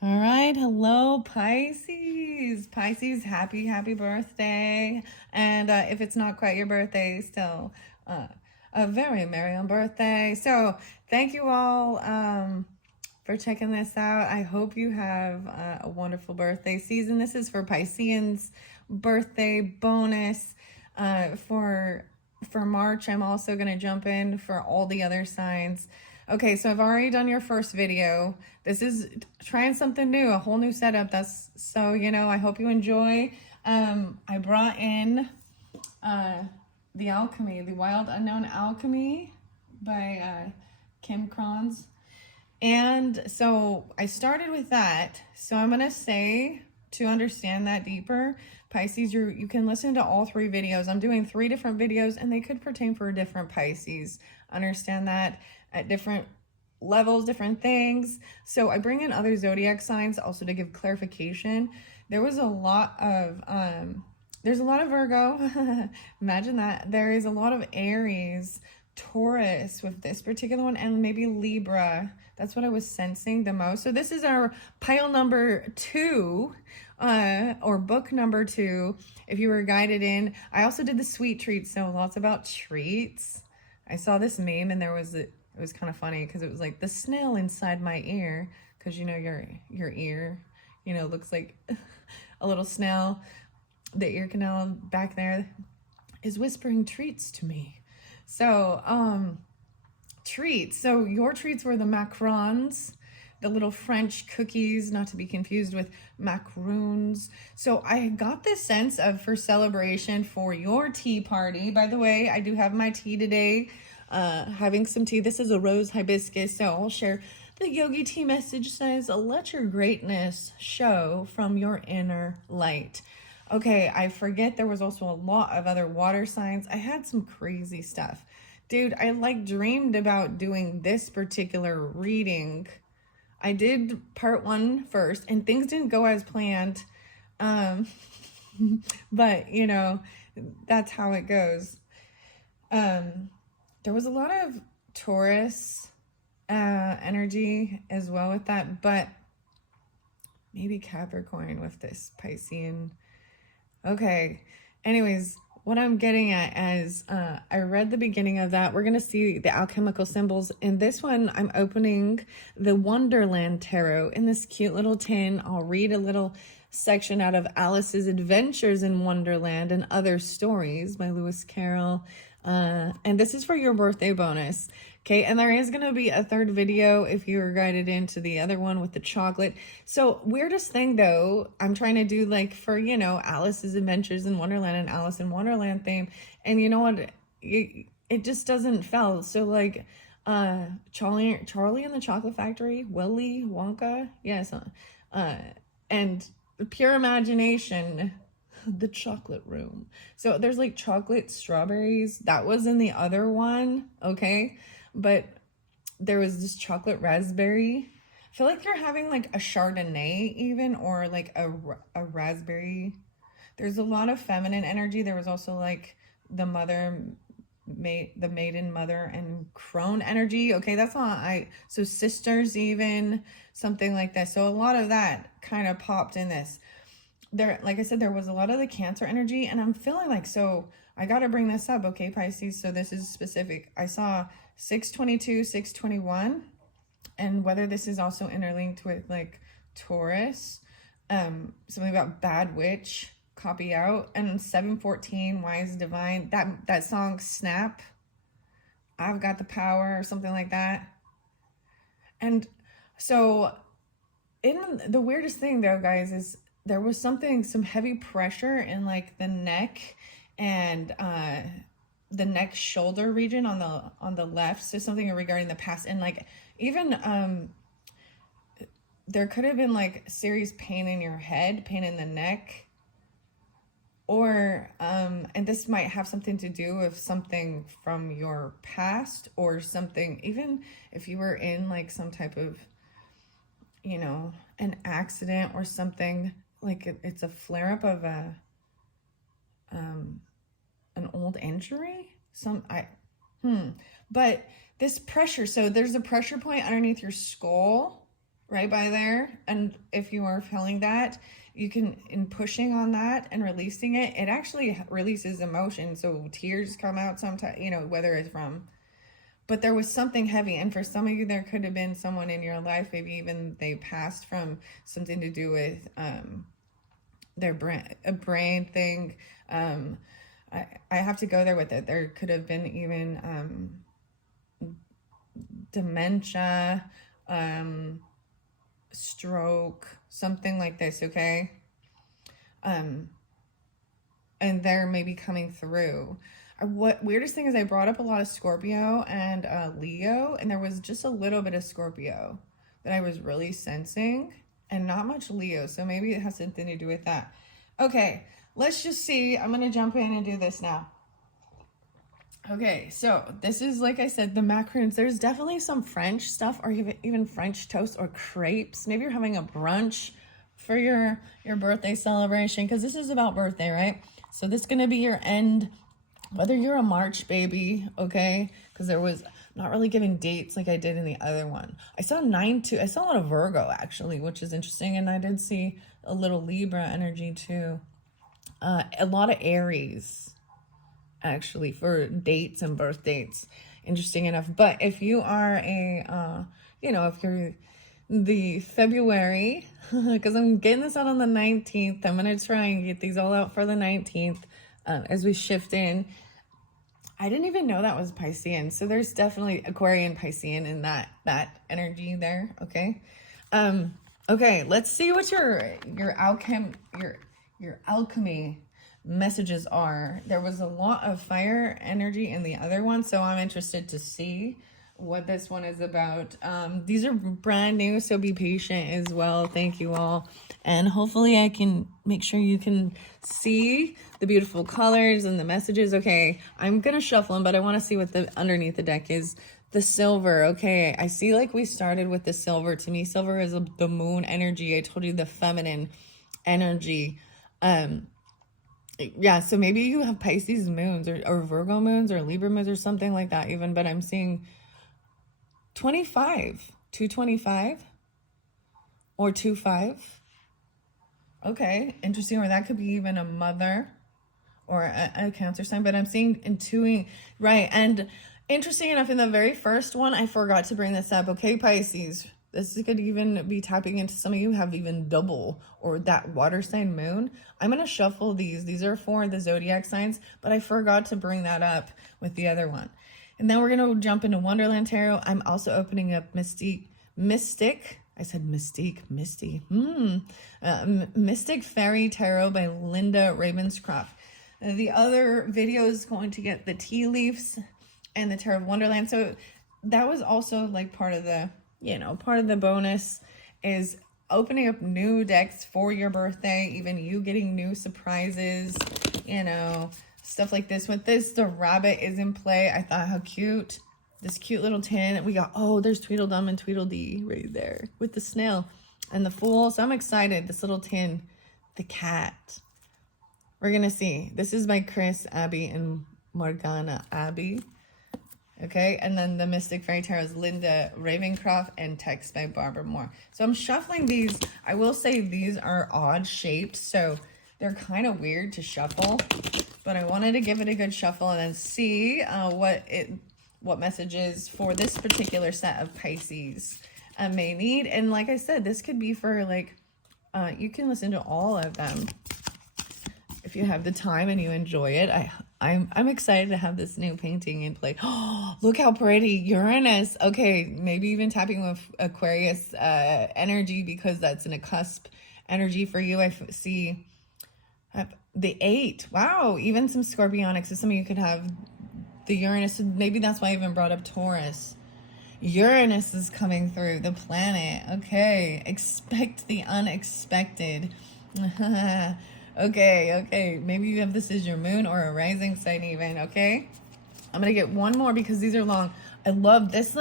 All right, hello Pisces. Pisces, happy birthday. And if it's not quite your birthday, still a very merry on birthday. So thank you all for checking this out. I hope you have a wonderful birthday season. This is for Pisceans birthday bonus for March. I'm also going to jump in for all the other signs. Okay, so I've already done your first video. This is trying something new, a whole new setup. That's so, I hope you enjoy. I brought in the Alchemy, the Wild Unknown Alchemy by Macarons. And so I started with that. So I'm going to say, to understand that deeper, Pisces, you can listen to all three videos. I'm doing 3 different videos and they could pertain for different Pisces. Understand that at different levels, different things. So I bring in other zodiac signs also to give clarification. There was a lot of there's a lot of Virgo. Imagine that. There is a lot of Aries, Taurus with this particular one, and maybe Libra. That's what I was sensing the most. So this is our pile number 2, or book number 2, if you were guided in. I also did the sweet treats, so lots about treats. I saw this meme and it was kind of funny because it was like the snail inside my ear, because your ear, looks like a little snail. The ear canal back there is whispering treats to me. So, treats. So your treats were the macarons, the little French cookies, not to be confused with macaroons. So I got this sense of, for celebration for your tea party. By the way, I do have my tea today, having some tea. This is a rose hibiscus, so I'll share. The yogi tea message says, let your greatness show from your inner light. Okay, I forget there was also a lot of other water signs. I had some crazy stuff. Dude, I dreamed about doing this particular reading. I did part 1 first and things didn't go as planned. But that's how it goes. There was a lot of Taurus energy as well with that, but maybe Capricorn with this Piscean. Okay, anyways, what I'm getting at is I read the beginning of that. We're going to see the alchemical symbols. In this one, I'm opening the Wonderland Tarot in this cute little tin. I'll read a little section out of Alice's Adventures in Wonderland and Other Stories by Lewis Carroll. And this is for your birthday bonus. Okay, and there is going to be a 3rd video if you were guided into the other one with the chocolate. So weirdest thing though, I'm trying to do like for, Alice's Adventures in Wonderland and Alice in Wonderland theme. And you know what? It just doesn't feel. So like Charlie and the Chocolate Factory, Willy Wonka. Yes. And Pure Imagination, the chocolate room. So there's like chocolate strawberries. That was in the other one. Okay. But there was this chocolate raspberry. I feel like you're having like a Chardonnay even, or like a raspberry. There's a lot of feminine energy. There was also like the maiden mother and crone energy. Okay, that's not so sisters even, something like that. So a lot of that kind of popped in this. There, like I said, there was a lot of the Cancer energy, and I'm feeling like, so I got to bring this up. Okay, Pisces, so this is specific. I saw 622, 621, and whether this is also interlinked with like Taurus, something about bad witch, copy out, and 714, wise divine, that song Snap, I've got the power, or something like that. And so in the weirdest thing though, guys, is there was some heavy pressure in like the neck and the neck shoulder region on the left. So something regarding the past, and like even there could have been like serious pain in your head, pain in the neck, or and this might have something to do with something from your past, or something, even if you were in like some type of an accident or something, like it's a flare-up of an old injury. But this pressure, so there's a pressure point underneath your skull, right by there. And if you are feeling that, you can, in pushing on that and releasing it, it actually releases emotion. So tears come out sometimes, you know, whether it's from, but there was something heavy. And for some of you, there could have been someone in your life, maybe even they passed from something to do with their brain, a brain thing. I have to go there with it. There could have been even dementia, stroke, something like this, okay? And they're maybe coming through. What weirdest thing is I brought up a lot of Scorpio and Leo, and there was just a little bit of Scorpio that I was really sensing, and not much Leo, so maybe it has something to do with that. Okay, let's just see. I'm going to jump in and do this now. Okay, so this is, like I said, the macarons. There's definitely some French stuff, or even French toast or crepes. Maybe you're having a brunch for your birthday celebration, because this is about birthday, right? So this is going to be your end, whether you're a March baby, okay? Because there was not really giving dates like I did in the other one. I saw 9-2. I saw a lot of Virgo, actually, which is interesting. And I did see a little Libra energy, too. A lot of Aries, actually, for dates and birth dates. Interesting enough. But if you are a, you know, if you're the February, because I'm getting this out on the 19th. I'm going to try and get these all out for the 19th as we shift in. I didn't even know that was Piscean. So there's definitely Aquarian Piscean in that energy there, okay? Okay, let's see what your alchemy messages are. There was a lot of fire energy in the other one, so I'm interested to see what this one is about. These are brand new, so be patient as well. Thank you all. And hopefully I can make sure you can see the beautiful colors and the messages. Okay, I'm gonna shuffle them, but I want to see what the underneath the deck is. The silver. Okay, I see like we started with the silver. To me, silver is the moon energy. I told you the feminine energy. Yeah, so maybe you have Pisces moons or Virgo moons or Libra moons or something like that even, but I'm seeing 225 or 25. Okay, interesting. Or that could be even a mother or a Cancer sign, but I'm seeing intuing, right? And interesting enough, in the very first one, I forgot to bring this up. Okay, Pisces, this could even be tapping into some of you have even double or that water sign moon. I'm going to shuffle these. These are for the zodiac signs, but I forgot to bring that up with the other one. And then we're going to jump into Wonderland Tarot. I'm also opening up Mystic. I said Mystique, Misty. Mystic Fairy Tarot by Linda Ravenscroft. The other video is going to get the tea leaves and the Tarot of Wonderland. So that was also like part of the, part of the bonus is opening up new decks for your birthday, even you getting new surprises, stuff like this. With this, the rabbit is in play. I thought how cute. This cute little tin. We got, there's Tweedledum and Tweedledee right there with the snail and the fool. So I'm excited. This little tin, the cat. We're going to see. This is by Chris, Abby, and Morgana Abby. Okay, and then the Mystic Fairy Tarot is Linda Ravencroft and text by Barbara Moore. So I'm shuffling these. I will say these are odd shapes, so they're kind of weird to shuffle. But I wanted to give it a good shuffle and then see what messages for this particular set of Pisces may need. And like I said, this could be for you can listen to all of them if you have the time and you enjoy it. I'm excited to have this new painting in play. Oh, look how pretty. Uranus. Okay, maybe even tapping with Aquarius energy, because that's in a cusp energy for you. I see the 8. Wow, even some Scorpionics. So some of you could have the Uranus. Maybe that's why I even brought up Taurus. Uranus is coming through the planet. Okay, expect the unexpected. Okay. Maybe you have this as your moon or a rising sign even, okay? I'm going to get one more because these are long. I love this.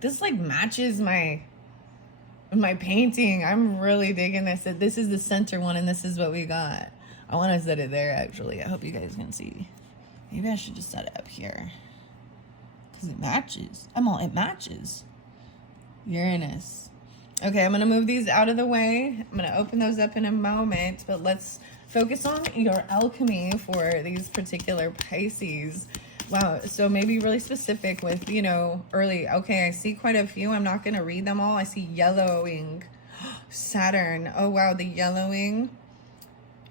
This matches my painting. I'm really digging this. This is the center one, and this is what we got. I want to set it there, actually. I hope you guys can see. Maybe I should just set it up here because it matches. It matches. Uranus. Okay, I'm going to move these out of the way. I'm going to open those up in a moment, but let's focus on your alchemy for these particular Pisces. Wow, so maybe really specific with, you know, early. Okay, I see quite a few. I'm not going to read them all. I see yellowing. Saturn. Oh, wow, the yellowing.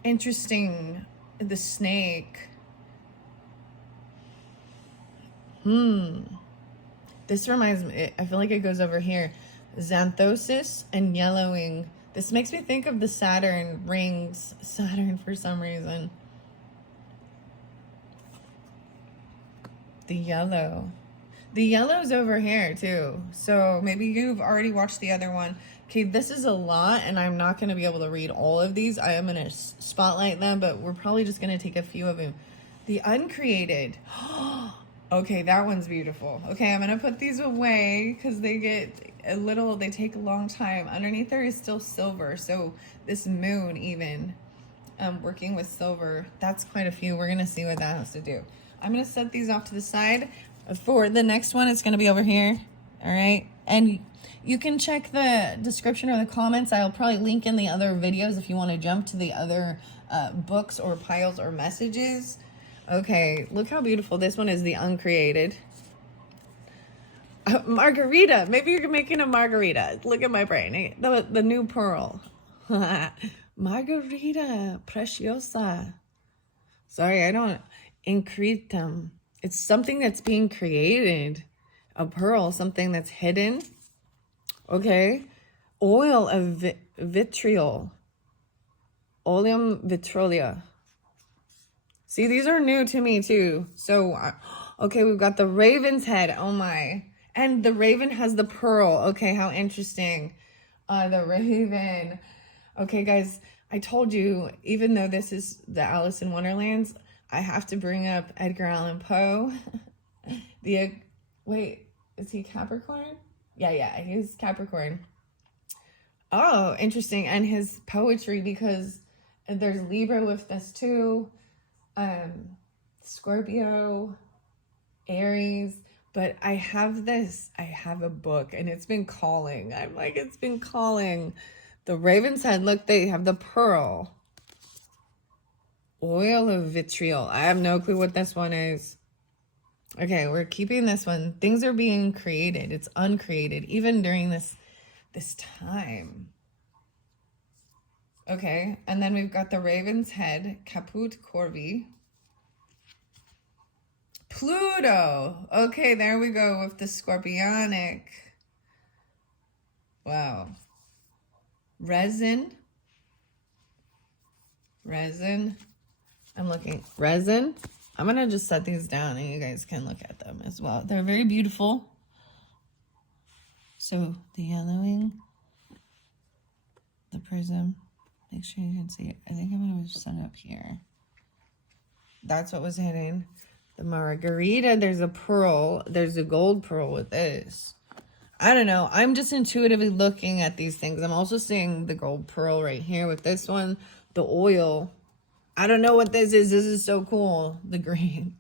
Interesting. The snake. This reminds me, I feel like it goes over here. Xanthosis and yellowing. This makes me think of the Saturn rings. Saturn for some reason. The yellow. The yellow's over here too. So maybe you've already watched the other one. Okay, this is a lot and I'm not going to be able to read all of these. I am going to spotlight them, but we're probably just going to take a few of them. The uncreated. Okay, that one's beautiful. Okay, I'm going to put these away because they get they take a long time. Underneath there is still silver. So this moon even, working with silver, that's quite a few. We're going to see what that has to do. I'm going to set these off to the side. For the next one, it's going to be over here. All right. And you can check the description or the comments. I'll probably link in the other videos if you want to jump to the other books or piles or messages. Okay, look how beautiful this one is, the uncreated. Margarita. Maybe you're making a margarita. Look at my brain. The new pearl. Margarita. Preciosa. Sorry, I don't increte them. It's something that's being created. A pearl, something that's hidden. Okay. Oil of vitriol. Oleum vitrolia. See, these are new to me too. So, okay, we've got the raven's head. Oh my. And the raven has the pearl. Okay, how interesting. The raven. Okay, guys, I told you, even though this is the Alice in Wonderlands, I have to bring up Edgar Allan Poe. Wait, is he Capricorn? Yeah, he's Capricorn. Oh, interesting. And his poetry, because there's Libra with this too. Scorpio, Aries. But I have a book and it's been calling. I'm like, it's been calling. The raven's head, look, they have the pearl. Oil of vitriol. I have no clue what this one is. Okay, we're keeping this one. Things are being created. It's uncreated, even during this time. Okay, and then we've got the raven's head, caput corvi. Pluto. Okay, there we go with the scorpionic. Wow. Resin. I'm looking. Resin. I'm going to just set these down and you guys can look at them as well. They're very beautiful. So the yellowing, the prism, make sure you can see it. I think I'm going to set it up here. That's what was hidden. The margarita, there's a pearl. There's a gold pearl with this. I don't know. I'm just intuitively looking at these things. I'm also seeing the gold pearl right here with this one. The oil. I don't know what this is. This is so cool. The green.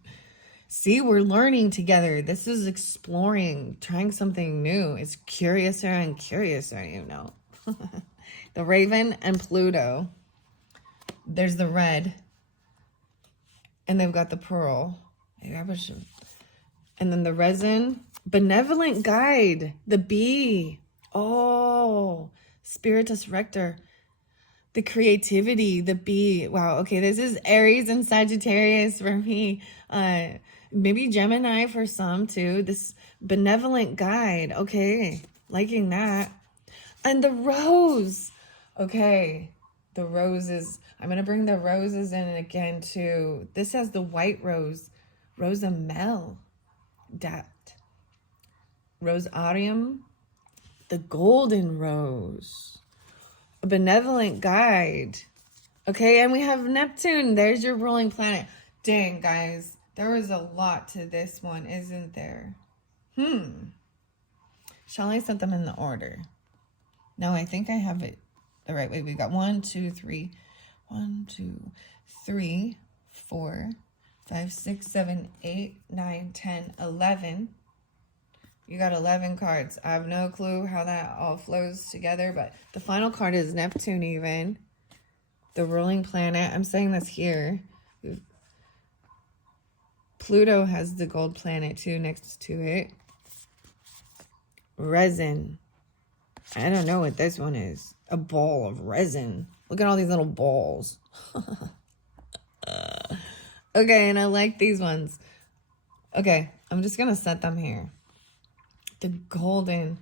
See, we're learning together. This is exploring, trying something new. It's curiouser and curiouser, you know. The raven and Pluto. There's the red. And they've got the pearl. And then the resin. Benevolent guide. The bee. Oh, Spiritus Rector. The creativity, the bee. Wow, okay, this is Aries and Sagittarius for me. Maybe Gemini for some too. This benevolent guide. Okay, liking that. And the rose. Okay, the roses. I'm going to bring the roses in again too. This has the white rose. Rosa Mel. Dat. Rosarium. The golden rose. A benevolent guide. Okay, and we have Neptune. There's your ruling planet. Dang, guys. There was a lot to this one, isn't there? Shall I set them in the order? No, I think I have it the right way. We got 1, 2, 3. 1, 2, 3, 4, 5, 6, 7, 8, 9, 10, 11. You got 11 cards. I have no clue how that all flows together, but the final card is Neptune even. The ruling planet. I'm saying this here. Pluto has the gold planet too next to it. Resin. I don't know what this one is. A ball of resin. Look at all these little balls. Okay, and I like these ones. Okay, I'm just going to set them here. The golden.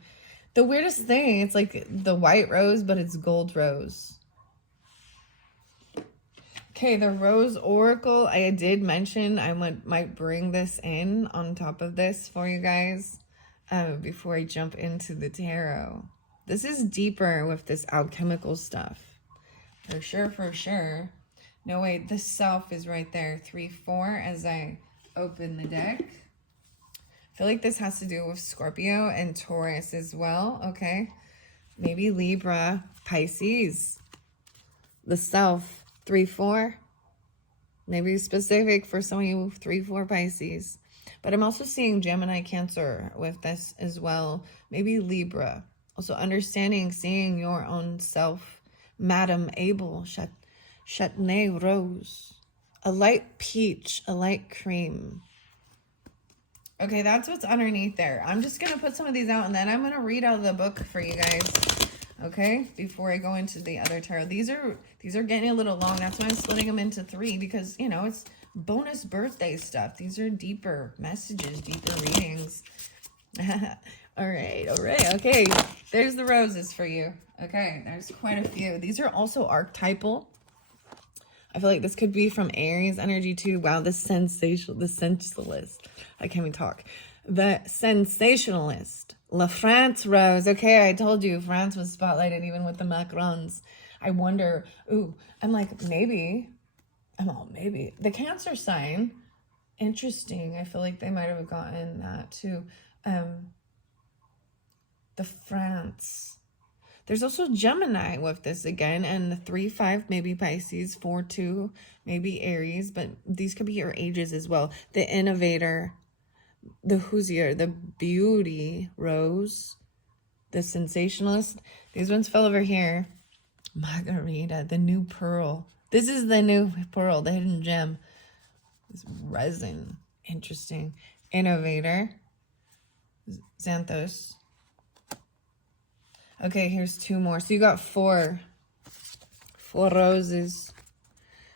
The weirdest thing, it's like the white rose, but it's gold rose. Okay, the Rose Oracle. I did mention I might bring this in on top of this for you guys before I jump into the tarot. This is deeper with this alchemical stuff. For sure, for sure. No, wait, the Self is right there. 3-4 as I open the deck. I feel like this has to do with Scorpio and Taurus as well, okay? Maybe Libra, Pisces. The Self, 3-4. Maybe specific for some of you, 3-4 Pisces. But I'm also seeing Gemini, Cancer with this as well. Maybe Libra. Also understanding, seeing your own self. Madame Abel, Chutney Rose. A light peach, a light cream. Okay, that's what's underneath there. I'm just going to put some of these out and then I'm going to read out of the book for you guys. Okay, before I go into the other tarot. These are getting a little long. That's why I'm splitting them into 3 because, you know, it's bonus birthday stuff. These are deeper messages, deeper readings. All right. Okay, there's the roses for you. Okay, there's quite a few. These are also archetypal. I feel like this could be from Aries energy too. Wow, the sensualist. I can't even talk. The sensationalist. La France Rose. Okay, I told you France was spotlighted even with the Macarons. I wonder, ooh, I'm like, maybe. The Cancer sign. Interesting. I feel like they might have gotten that too. The France. There's also Gemini with this again, and the 3-5, maybe Pisces, 4-2, maybe Aries, but these could be your ages as well. The Innovator, the Hoosier, the Beauty Rose, the Sensationalist. These ones fell over here. Margarita, the New Pearl. This is the New Pearl, the hidden gem. This resin, interesting. Innovator, Xanthos. Okay, here's 2 more. So you got 4 roses.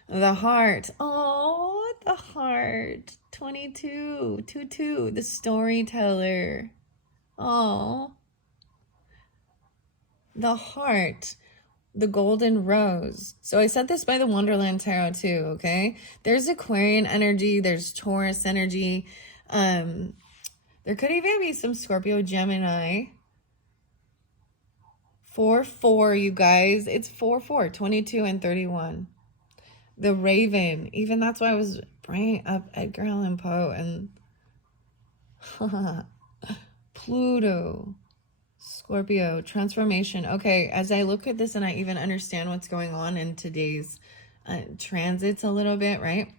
The Heart. Oh, the Heart. 22. 2-2. The Storyteller. Oh. The Heart. The Golden Rose. So I said this by the Wonderland Tarot too, okay? There's Aquarian energy. There's Taurus energy. There could even be some Scorpio, Gemini. 4-4, you guys. It's 4-4, 22 and 31. The Raven. Even that's why I was bringing up Edgar Allan Poe and Pluto. Scorpio. Transformation. Okay, as I look at this and I even understand what's going on in today's transits a little bit, right?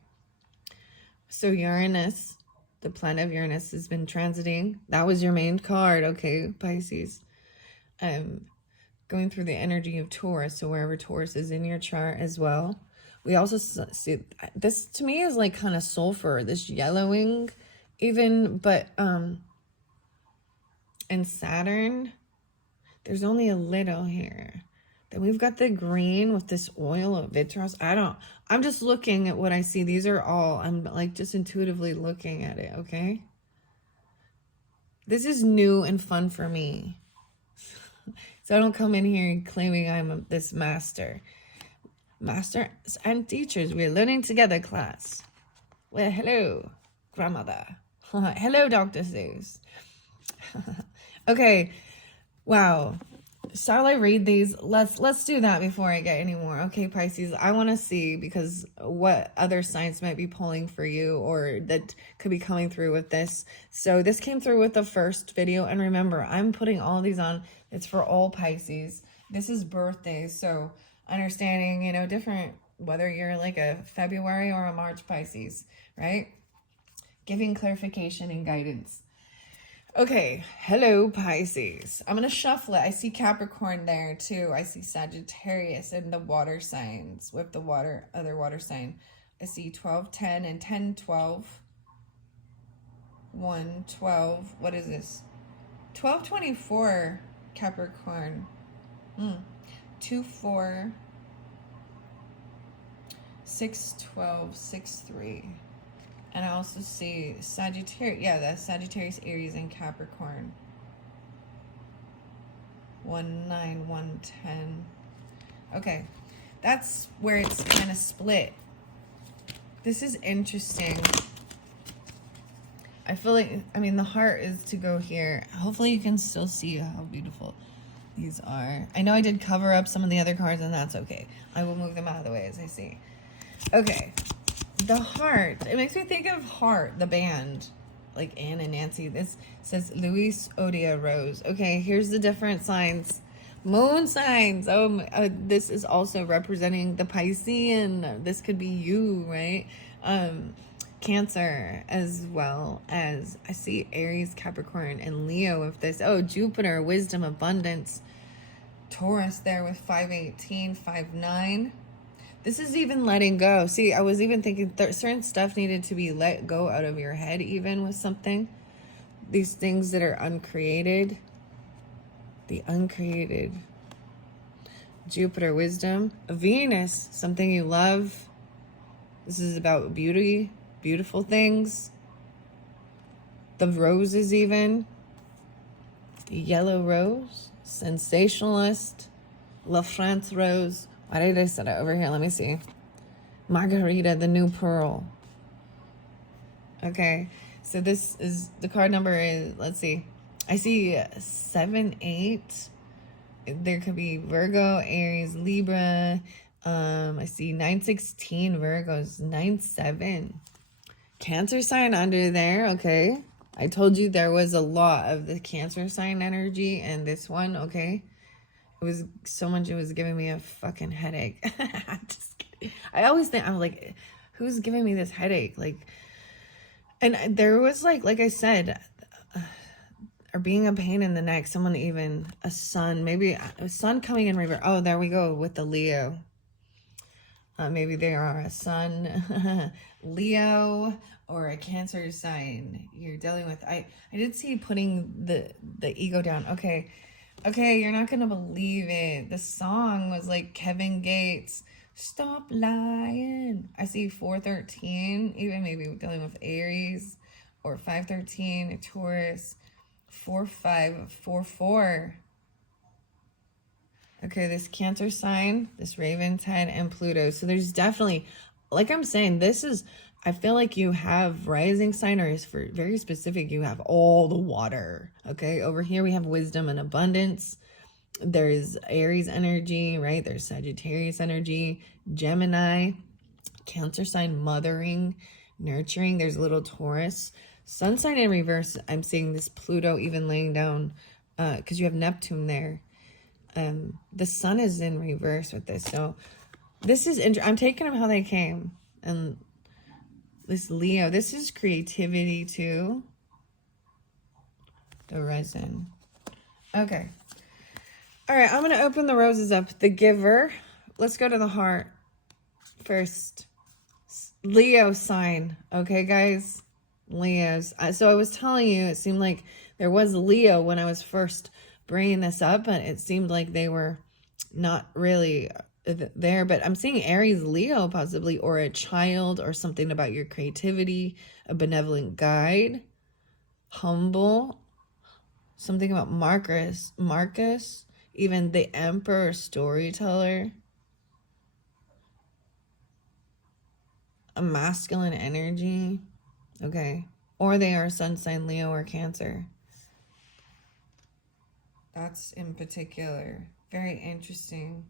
So Uranus, the planet of Uranus has been transiting. That was your main card, okay, Pisces. Going through the energy of Taurus, so wherever Taurus is in your chart as well. We also see, this to me is like kind of sulfur, this yellowing even, but in Saturn, there's only a little here. Then we've got the green with this oil of vitros. I'm just looking at what I see. These are all, I'm like just intuitively looking at it, okay? This is new and fun for me. So I don't come in here claiming I'm this master. Masters and teachers, we're learning together, class. Well, hello, grandmother. Hello, Dr. Seuss. Okay, wow. Shall I read these? Let's do that before I get any more. Okay, Pisces, I want to see because what other signs might be pulling for you or that could be coming through with this. So this came through with the first video. And remember, I'm putting all these on. It's for all Pisces. This is birthdays. So understanding, you know, different, whether you're like a February or a March Pisces, right? Giving clarification and guidance. Okay, hello Pisces. I'm gonna shuffle it. I see Capricorn there too. I see Sagittarius and the water signs with the other water sign. I see 12, 10, and 10, 12. 1, 12. What is this? 12, 24 Capricorn. 2, 4. 6, 12, 6, 3. And I also see Sagittarius. Yeah, that's Sagittarius, Aries, and Capricorn. 1, 9, 1, 10. Okay, that's where it's kind of split. This is interesting. I feel like, I mean, the heart is to go here. Hopefully you can still see how beautiful these are. I know I did cover up some of the other cards, and that's okay. I will move them out of the way as I see. Okay. The heart. It makes me think of Heart, the band. Like Anne and Nancy. This says Luis Odia Rose. Okay, here's the different signs. Moon signs. Oh, this is also representing the Piscean. This could be you, right? Cancer, as well as I see Aries, Capricorn, and Leo with this. Oh, Jupiter, wisdom, abundance. Taurus there with 518, 59. This is even letting go. See, I was even thinking certain stuff needed to be let go out of your head, even with something. These things that are uncreated. The uncreated. Jupiter, wisdom. Venus, something you love. This is about beauty, beautiful things. The roses even. The yellow rose. Sensationalist. La France rose. Why did I set it over here? Let me see. Margarita, the new pearl. Okay, so this is, the card number is, let's see. I see 7, 8. There could be Virgo, Aries, Libra. I see 9, 16 Virgos, 9, 7. Cancer sign under there, okay. I told you there was a lot of the Cancer sign energy in this one, okay. It was so much, it was giving me a fucking headache. Just kidding. I always think, I'm like, who's giving me this headache? Like, and there was like I said, or being a pain in the neck. Someone even, a sun, maybe a sun coming in reverse. Oh, there we go with the Leo. Maybe they are a sun, Leo, or a Cancer sign you're dealing with. I did see putting the ego down. Okay, you're not gonna believe it. The song was like Kevin Gates, Stop Lying. I see 413, even maybe dealing with Aries, or 513, a Taurus, 4544. Okay, this Cancer sign, this Raven's head, and Pluto. So there's definitely, like I'm saying, this is, I feel like you have rising sign, or is for very specific, you have all the water. Okay, over here we have wisdom and abundance. There's Aries energy, right? There's Sagittarius energy, Gemini, Cancer sign, mothering, nurturing. There's a little Taurus. Sun sign in reverse, I'm seeing this Pluto even laying down, because you have Neptune there. The sun is in reverse with this. So this is, I'm taking them how they came. And this Leo, this is creativity too. The resin. Okay. All right, I'm going to open the roses up. The giver. Let's go to the heart first. Leo sign. Okay, guys? Leos. So I was telling you, it seemed like there was Leo when I was first bringing this up, and it seemed like they were not really there. But I'm seeing Aries, Leo possibly, or a child, or something about your creativity, a benevolent guide, humble, something about Marcus, even the emperor, storyteller, a masculine energy. Okay, or they are sun sign, Leo or Cancer. That's in particular very interesting.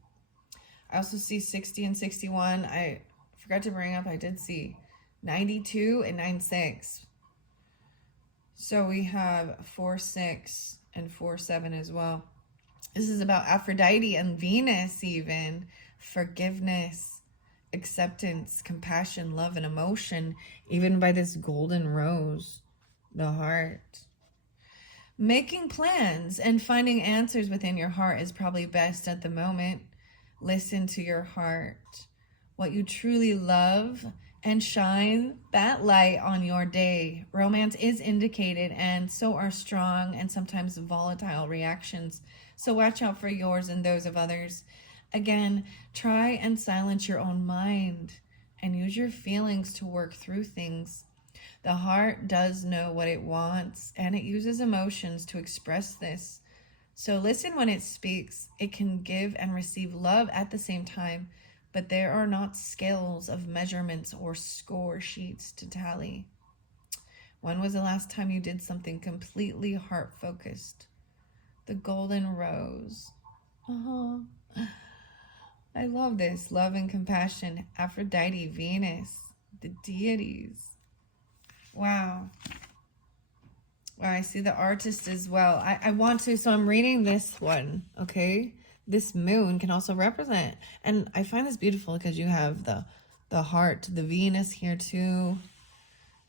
I also see 60 and 61. I forgot to bring up, I did see 92 and 96. So we have 4-6 and 4-7 as well. This is about Aphrodite and Venus, even forgiveness, acceptance, compassion, love, and emotion, even by this golden rose, the heart. Making plans and finding answers within your heart is probably best at the moment. Listen to your heart, what you truly love, and shine that light on your day. Romance is indicated, and so are strong and sometimes volatile reactions. So watch out for yours and those of others. Again, try and silence your own mind and use your feelings to work through things. The heart does know what it wants, and it uses emotions to express this. So listen when it speaks. It can give and receive love at the same time, but there are not scales of measurements or score sheets to tally. When was the last time you did something completely heart-focused? The golden rose. Oh, I love this. Love and compassion. Aphrodite, Venus, the deities. Wow. Wow, I see the artist as well. I want to, so I'm reading this one, okay? This moon can also represent, and I find this beautiful because you have the heart, the Venus here too.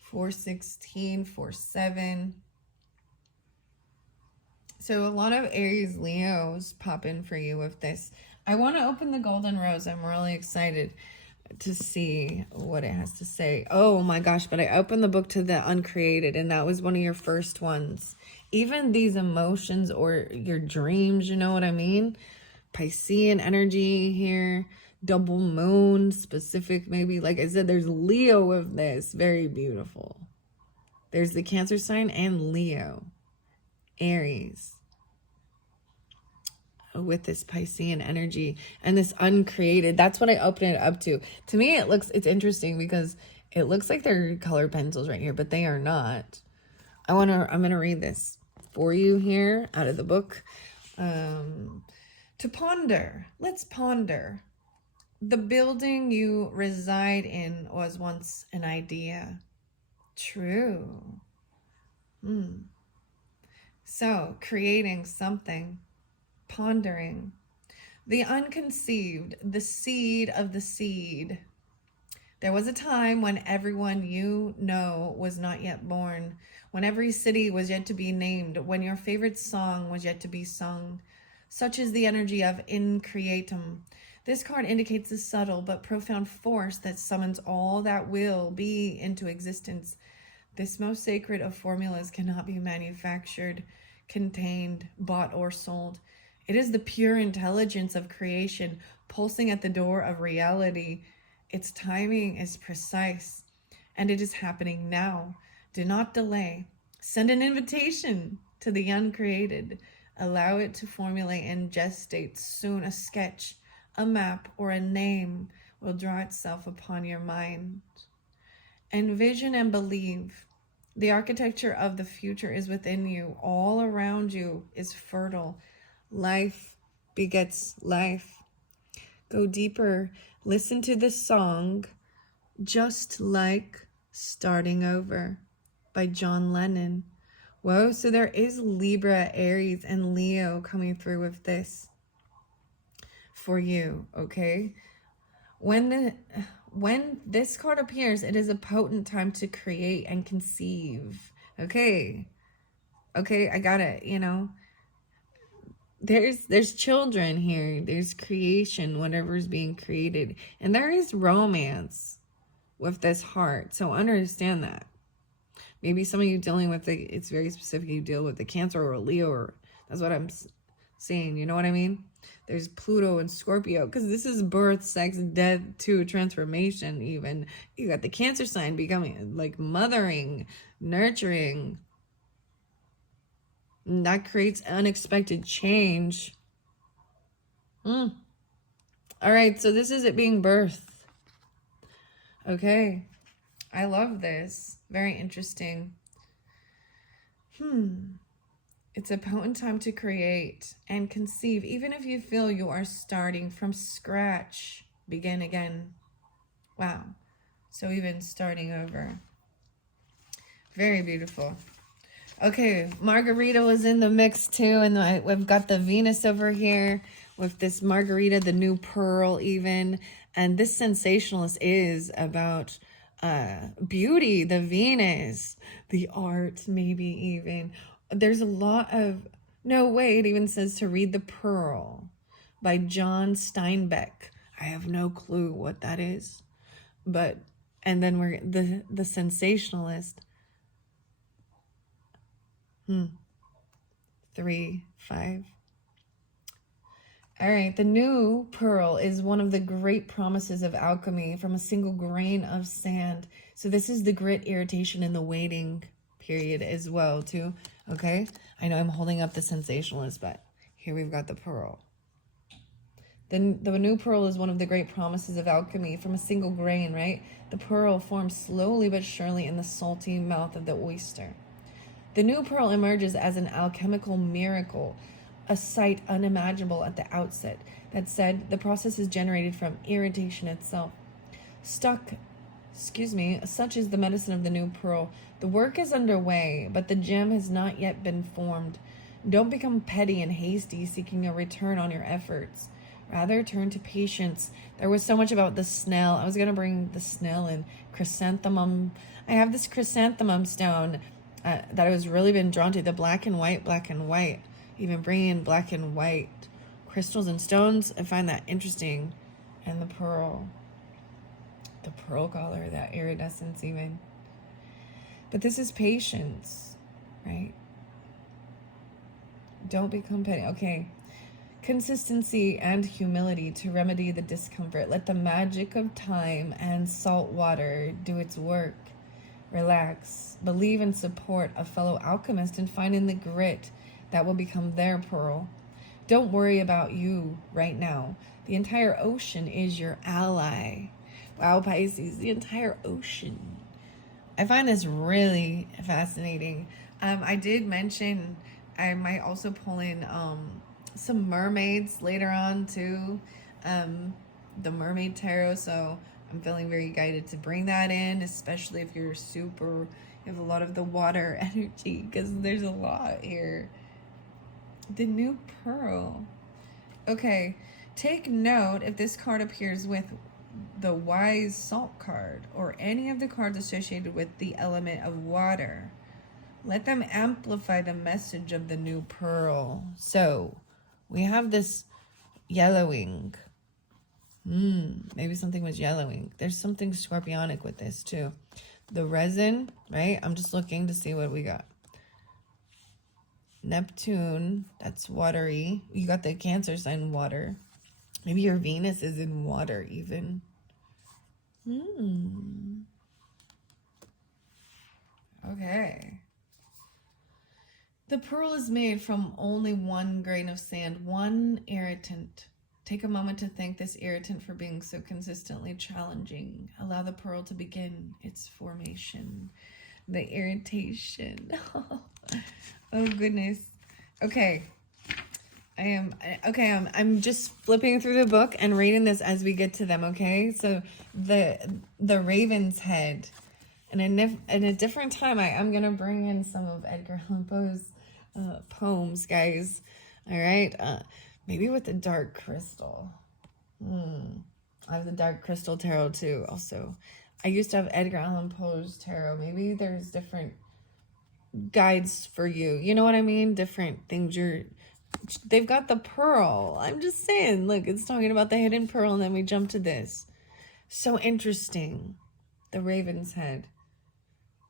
416, 47. So a lot of Aries Leos pop in for you with this. I want to open the golden rose. I'm really excited to see what it has to say. Oh my gosh, but I opened the book to the uncreated, and that was one of your first ones. Even these emotions or your dreams, you know what I mean? Piscean energy here, double moon specific maybe. Like I said, there's Leo with this. Very beautiful. There's the Cancer sign and Leo. Aries. With this Piscean energy and this uncreated. That's what I open it up to. To me, it's interesting because it looks like they're colored pencils right here, but they are not. I'm going to read this for you here out of the book. To ponder. Let's ponder. The building you reside in was once an idea. True. So, creating something. Pondering. The unconceived, the seed of the seed. There was a time when everyone you know was not yet born, when every city was yet to be named, when your favorite song was yet to be sung. Such is the energy of in creatum. This card indicates the subtle but profound force that summons all that will be into existence. This most sacred of formulas cannot be manufactured, contained, bought, or sold. It is the pure intelligence of creation pulsing at the door of reality. Its timing is precise, and it is happening now. Do not delay. Send an invitation to the uncreated. Allow it to formulate and gestate. Soon a sketch, a map, or a name will draw itself upon your mind. Envision and believe. The architecture of the future is within you. All around you is fertile. Life begets life. Go deeper. Listen to this song, Just Like Starting Over by John Lennon. Whoa, so there is Libra, Aries, and Leo coming through with this for you, okay? When this card appears, it is a potent time to create and conceive. Okay, I got it, you know. There's children here, there's creation, whatever's being created, and there is romance with this heart. So understand that. Maybe some of you dealing with it's very specific. You deal with the Cancer or a Leo, or that's what I'm saying. You know what I mean? There's Pluto and Scorpio, because this is birth, sex, death, to transformation. Even you got the Cancer sign becoming like mothering, nurturing. And that creates unexpected change. All right, so this is it being birthed. Okay, I love this. Very interesting. It's a potent time to create and conceive. Even if you feel you are starting from scratch, begin again. Wow. So even starting over. Very beautiful. Okay, Margarita was in the mix too, and we've got the Venus over here with this Margarita, the new pearl even, and this sensationalist is about beauty, the Venus, the art maybe even. there's a lot of, no way, it even says to read The Pearl by John Steinbeck. I have no clue what that is. But, and then we're, the sensationalist. 3, 5. All right, the new pearl is one of the great promises of alchemy from a single grain of sand. So this is the grit, irritation, and the waiting period as well, too. Okay, I know I'm holding up the sensationalist, but here we've got the pearl. Then the new pearl is one of the great promises of alchemy from a single grain, right? The pearl forms slowly but surely in the salty mouth of the oyster. The new pearl emerges as an alchemical miracle, a sight unimaginable at the outset. That said, the process is generated from irritation itself. Such is the medicine of the new pearl. The work is underway, but the gem has not yet been formed. Don't become petty and hasty, seeking a return on your efforts. Rather, turn to patience. There was so much about the snail. I was going to bring the snail and chrysanthemum. I have this chrysanthemum stone that I was really been drawn to. The black and white. Even bringing in black and white crystals and stones. I find that interesting. And the pearl color, that iridescence even. But this is patience, right? Don't become petty. Okay. Consistency and humility to remedy the discomfort. Let the magic of time and salt water do its work. Relax. Believe and support a fellow alchemist and find in the grit that will become their pearl. Don't worry about you right now. The entire ocean is your ally. Wow, Pisces, the entire ocean. I find this really fascinating. I did mention I might also pull in some mermaids later on too, the mermaid tarot, so I'm feeling very guided to bring that in, especially if you have a lot of the water energy, because there's a lot here. The new pearl. Okay, take note if this card appears with the wise salt card or any of the cards associated with the element of water. Let them amplify the message of the new pearl. So we have this yellowing. Maybe something was yellowing. There's something scorpionic with this too. The resin, right? I'm just looking to see what we got. Neptune, that's watery. You got the Cancer sign water. Maybe your Venus is in water even. Okay. The pearl is made from only one grain of sand, one irritant. Take a moment to thank this irritant for being so consistently challenging. Allow the pearl to begin its formation. The irritation. Oh goodness. Okay. I'm just flipping through the book and reading this as we get to them, okay? So the Raven's Head. And in a different time, I'm going to bring in some of Edgar Allan Poe's poems, guys. All right? Maybe with the Dark Crystal. I have the Dark Crystal Tarot, too, also. I used to have Edgar Allan Poe's tarot. Maybe there's different guides for you. You know what I mean? Different things they've got the pearl. I'm just saying, look, it's talking about the hidden pearl, and then we jump to this. So interesting. The Raven's Head.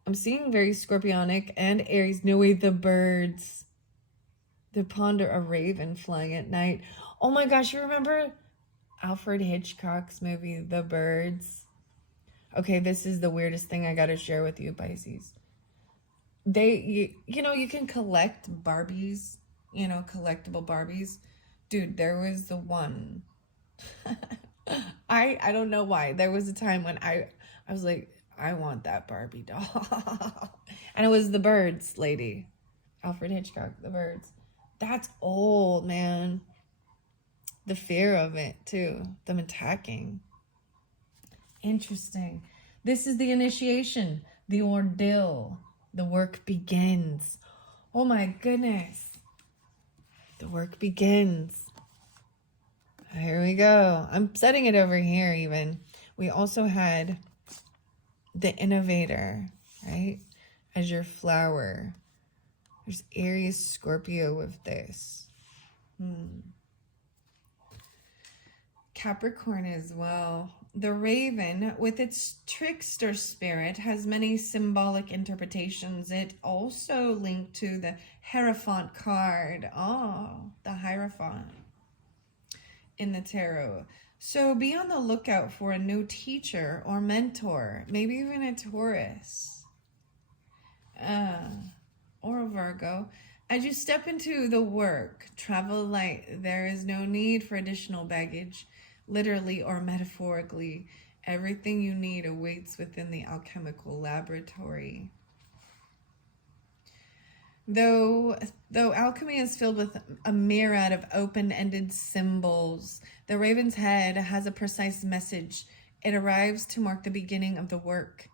I'm seeing very Scorpionic and Aries. No way, the birds. They ponder a raven flying at night. Oh my gosh, you remember Alfred Hitchcock's movie, The Birds? Okay, this is the weirdest thing I gotta share with you, Pisces. You can collect Barbies, collectible Barbies. Dude, there was the one. I don't know why. There was a time when I was like, I want that Barbie doll. And it was the Birds lady. Alfred Hitchcock, The Birds. That's old, man. The fear of it, too. Them attacking. Interesting. This is the initiation. The ordeal. The work begins. Oh my goodness. The work begins. Here we go. I'm setting it over here even. We also had the Innovator, right? As your flower. There's Aries, Scorpio with this. Capricorn as well. The raven, with its trickster spirit, has many symbolic interpretations. It also linked to the Hierophant card. Oh, the Hierophant in the tarot. So be on the lookout for a new teacher or mentor, maybe even a Taurus or a Virgo. As you step into the work, travel light. There is no need for additional baggage, literally or metaphorically. Everything you need awaits within the alchemical laboratory. Though alchemy is filled with a myriad of open-ended symbols, the raven's head has a precise message. It arrives to mark the beginning of the work.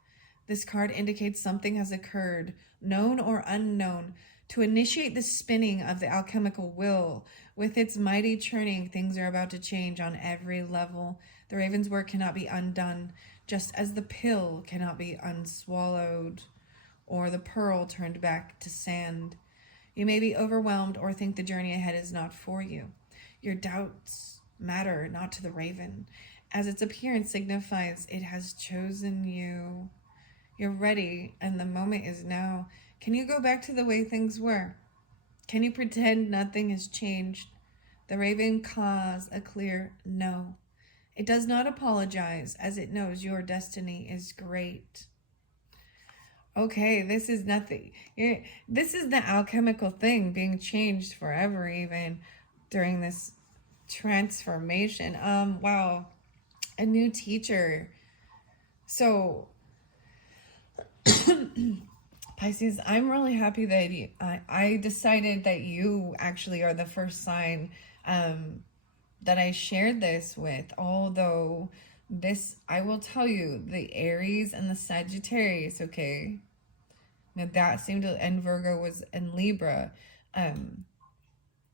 This card indicates something has occurred, known or unknown, to initiate the spinning of the alchemical wheel. With its mighty churning, things are about to change on every level. The raven's work cannot be undone, just as the pill cannot be unswallowed, or the pearl turned back to sand. You may be overwhelmed or think the journey ahead is not for you. Your doubts matter not to the raven, as its appearance signifies it has chosen you. You're ready, and the moment is now. Can you go back to the way things were? Can you pretend nothing has changed? The raven caws a clear no. It does not apologize, as it knows your destiny is great. Okay, this is nothing. This is the alchemical thing being changed forever, even during this transformation. Wow, a new teacher. So, Pisces, I'm really happy that I decided that you actually are the first sign that I shared this with. Although this, I will tell you, the Aries and the Sagittarius, okay? Now that seemed to, and Virgo was, and Libra,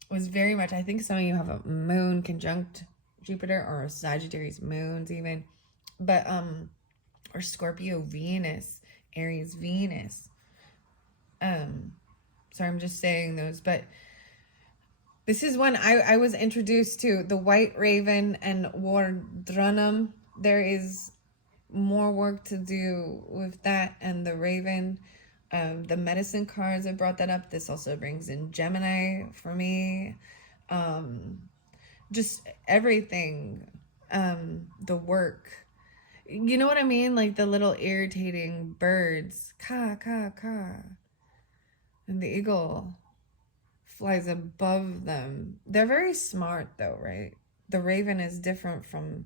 was very much, I think some of you have a moon conjunct Jupiter, or Sagittarius moons even, but, or Scorpio Venus, Aries Venus. So I'm just saying those, but this is when I was introduced to the White Raven and Wardrunum. There is more work to do with that and the Raven. The medicine cards have brought that up. This also brings in Gemini for me. Just everything. The work. You know what I mean? Like the little irritating birds. Ka, ka, ka. And the eagle flies above them. They're very smart though, right? The raven is different from,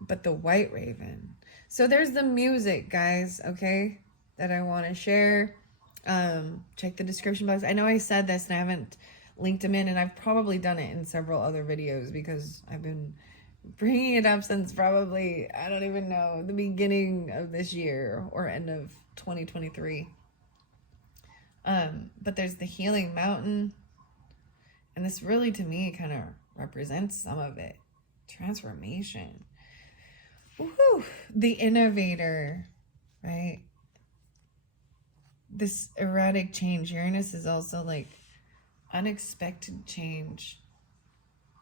but the white raven. So there's the music, guys, okay, that I want to share. Check the description box. I know I said this and I haven't linked them in, and I've probably done it in several other videos because I've been bringing it up since probably, I don't even know, the beginning of this year or end of 2023. But there's the healing mountain, and this really to me kind of represents some of it. Transformation. Woohoo! The innovator, right? This erratic change. Uranus is also like unexpected change.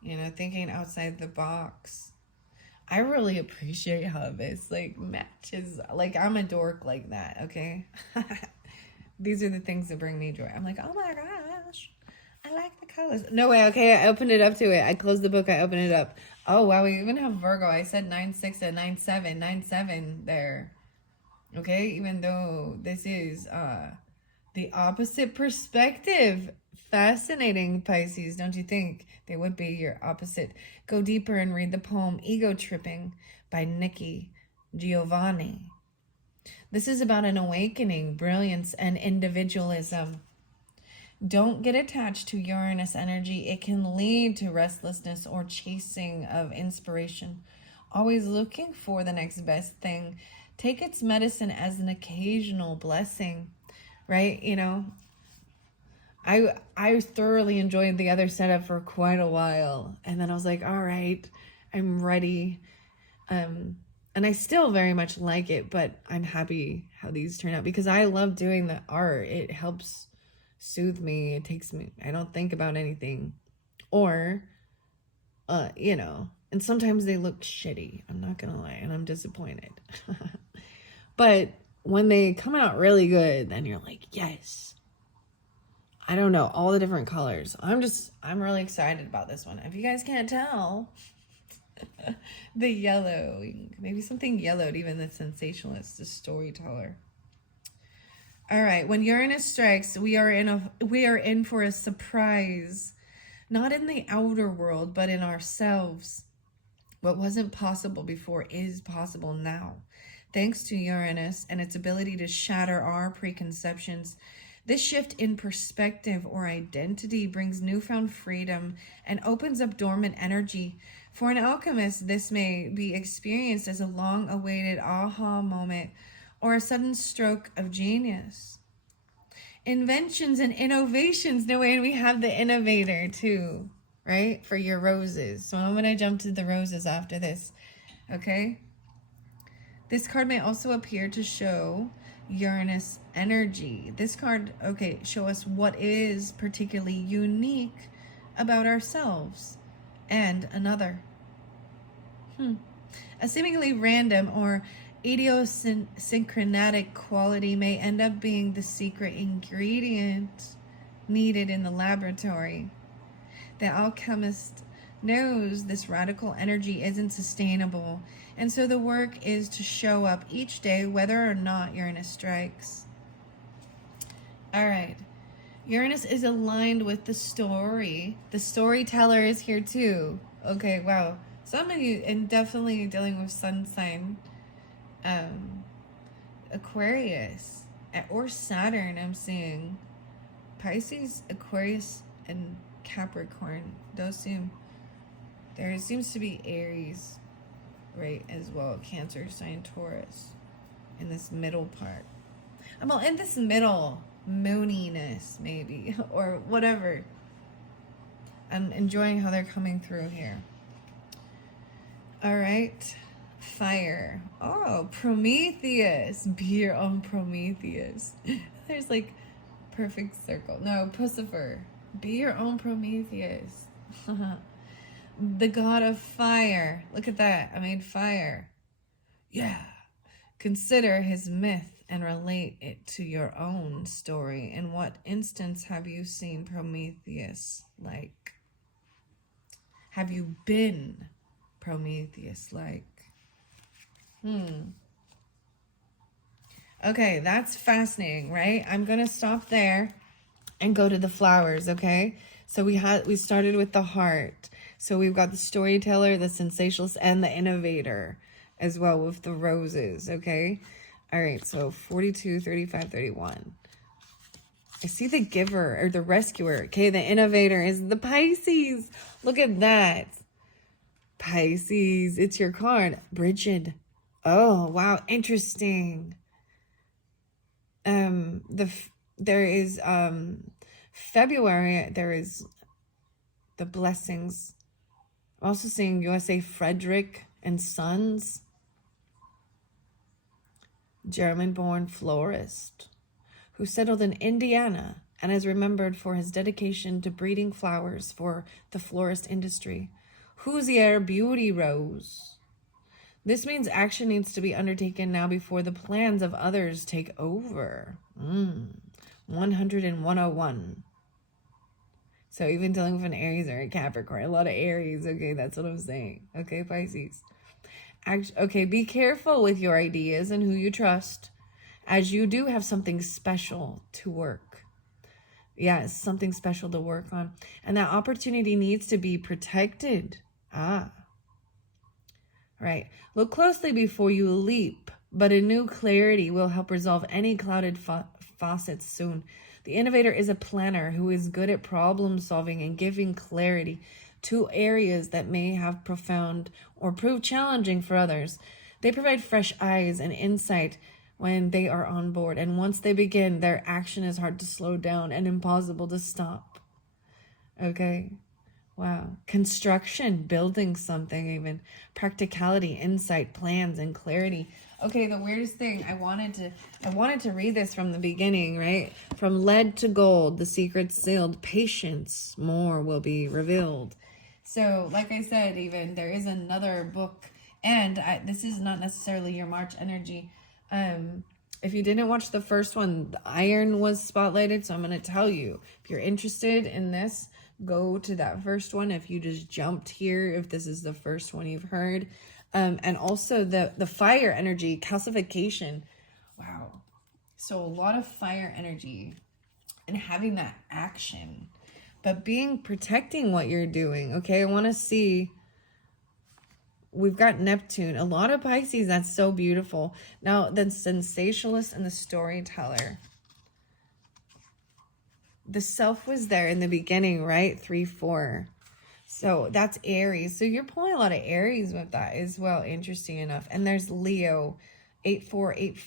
You know, thinking outside the box. I really appreciate how this like matches. Like I'm a dork like that, okay? These are the things that bring me joy. I'm like, oh my gosh, I like the colors. No way, okay, I opened it up to it. I closed the book, I opened it up. Oh, wow, we even have Virgo. I said 9-6 and 9-7, 9-7 there. Okay, even though this is the opposite perspective. Fascinating, Pisces, don't you think? They would be your opposite. Go deeper and read the poem Ego Tripping by Nikki Giovanni. This is about an awakening, brilliance, and individualism. Don't get attached to Uranus energy. It can lead to restlessness or chasing of inspiration. Always looking for the next best thing. Take its medicine as an occasional blessing, right? You know, I thoroughly enjoyed the other setup for quite a while. And then I was like, all right, I'm ready. And I still very much like it, but I'm happy how these turn out because I love doing the art. It helps soothe me. It takes me, I don't think about anything. Or, you know, and sometimes they look shitty. I'm not gonna lie, and I'm disappointed. But when they come out really good, then you're like, yes. I don't know, all the different colors. I'm really excited about this one. If you guys can't tell, the yellowing, maybe something yellowed, even the sensationalist, the storyteller. All right, when Uranus strikes, we are in for a surprise, not in the outer world, but in ourselves. What wasn't possible before is possible now. Thanks to Uranus and its ability to shatter our preconceptions, this shift in perspective or identity brings newfound freedom and opens up dormant energy. For an alchemist, this may be experienced as a long-awaited aha moment or a sudden stroke of genius. Inventions and innovations. No way, we have the innovator too, right? For your roses. So I'm going to jump to the roses after this, okay? This card may also appear to show Uranus energy. This card, okay, show us what is particularly unique about ourselves and another. A seemingly random or idiosyncratic quality may end up being the secret ingredient needed in the laboratory. The alchemist knows this radical energy isn't sustainable, and so the work is to show up each day whether or not Uranus strikes. All right. Uranus is aligned with the story. The storyteller is here too. Okay, wow. Some of you, and definitely dealing with sun sign, Aquarius, or Saturn, I'm seeing. Pisces, Aquarius, and Capricorn. There seems to be Aries, right, as well. Cancer sign, Taurus, in this middle part. Well, in this middle mooniness, maybe, or whatever. I'm enjoying how they're coming through here. All right. Fire. Oh, Prometheus. Be your own Prometheus. There's like perfect circle. No, Pussifer. Be your own Prometheus. The god of fire. Look at that. I made fire. Yeah. Consider his myth and relate it to your own story. In what instance have you seen Prometheus like? Have you been Prometheus like? Okay, that's fascinating, right? I'm gonna stop there and go to the flowers, okay? So we started with the heart. So we've got the storyteller, the sensationalist, and the innovator as well with the roses, okay? All right, so 42, 35, 31. I see the giver or the rescuer. Okay, the innovator is the Pisces. Look at that. Pisces, it's your card. Bridget. Oh, wow, interesting. There is February, there is the blessings. I'm also seeing USA Frederick and Sons. German-born florist who settled in Indiana and is remembered for his dedication to breeding flowers for the florist industry. Hoosier Beauty Rose. This means action needs to be undertaken now before the plans of others take over. 100 and 101. So even dealing with an Aries or a Capricorn, a lot of Aries. Okay, that's what I'm saying. Okay, Pisces. Okay, be careful with your ideas and who you trust, as you do have something special to work. Yes, something special to work on. And that opportunity needs to be protected. Right. Look closely before you leap, but a new clarity will help resolve any clouded faucets soon. The innovator is a planner who is good at problem solving and giving clarity to areas that may have profound or prove challenging for others. They provide fresh eyes and insight when they are on board, and once they begin, their action is hard to slow down and impossible to stop. Okay? Wow. Construction, building something, even practicality, insight, plans, and clarity. Okay, the weirdest thing, I wanted to read this from the beginning, right? From lead to gold, the secret sealed, patience, more will be revealed. So, like I said, even there is another book, and this is not necessarily your March energy. If you didn't watch the first one, the iron was spotlighted, so I'm going to tell you. If you're interested in this, go to that first one. If you just jumped here, if this is the first one you've heard. And also the fire energy, calcification. Wow. So a lot of fire energy and having that action, but protecting what you're doing. Okay, I want to see. We've got Neptune, a lot of Pisces. That's so beautiful. Now, the sensationalist and the storyteller. The self was there in the beginning, right? 3-4. So that's Aries. So you're pulling a lot of Aries with that as well. Interesting enough. And there's Leo, 8-4,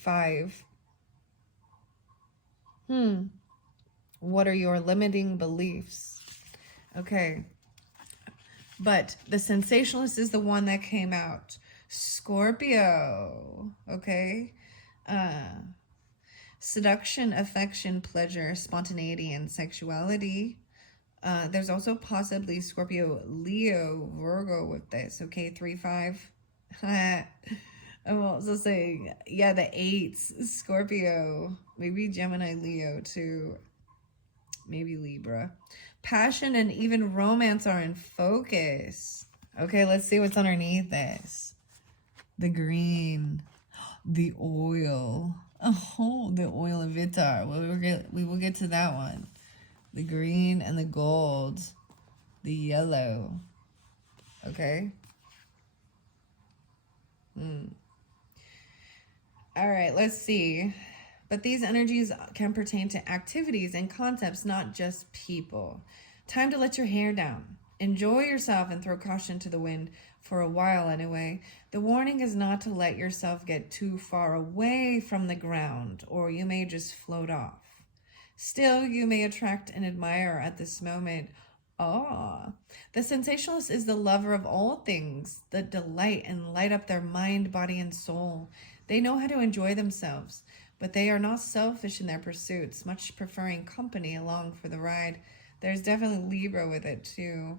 8-5. What are your limiting beliefs? Okay. But the sensationalist is the one that came out. Scorpio. Okay. Seduction, affection, pleasure, spontaneity, and sexuality. There's also possibly Scorpio, Leo, Virgo with this. Okay, 3-5. I'm also saying, yeah, the 8s, Scorpio, maybe Gemini, Leo too, maybe Libra. Passion and even romance are in focus. Okay, let's see what's underneath this. The green, the oil. Oh, the oil of Vitar. We will get to that one. The green and the gold. The yellow. Okay. All right, let's see. But these energies can pertain to activities and concepts, not just people. Time to let your hair down. Enjoy yourself and throw caution to the wind for a while anyway. The warning is not to let yourself get too far away from the ground, or you may just float off. Still, you may attract an admirer at this moment. The sensationalist is the lover of all things that delight and light up their mind, body, and soul. They know how to enjoy themselves, but they are not selfish in their pursuits, much preferring company along for the ride. There's definitely Libra with it too.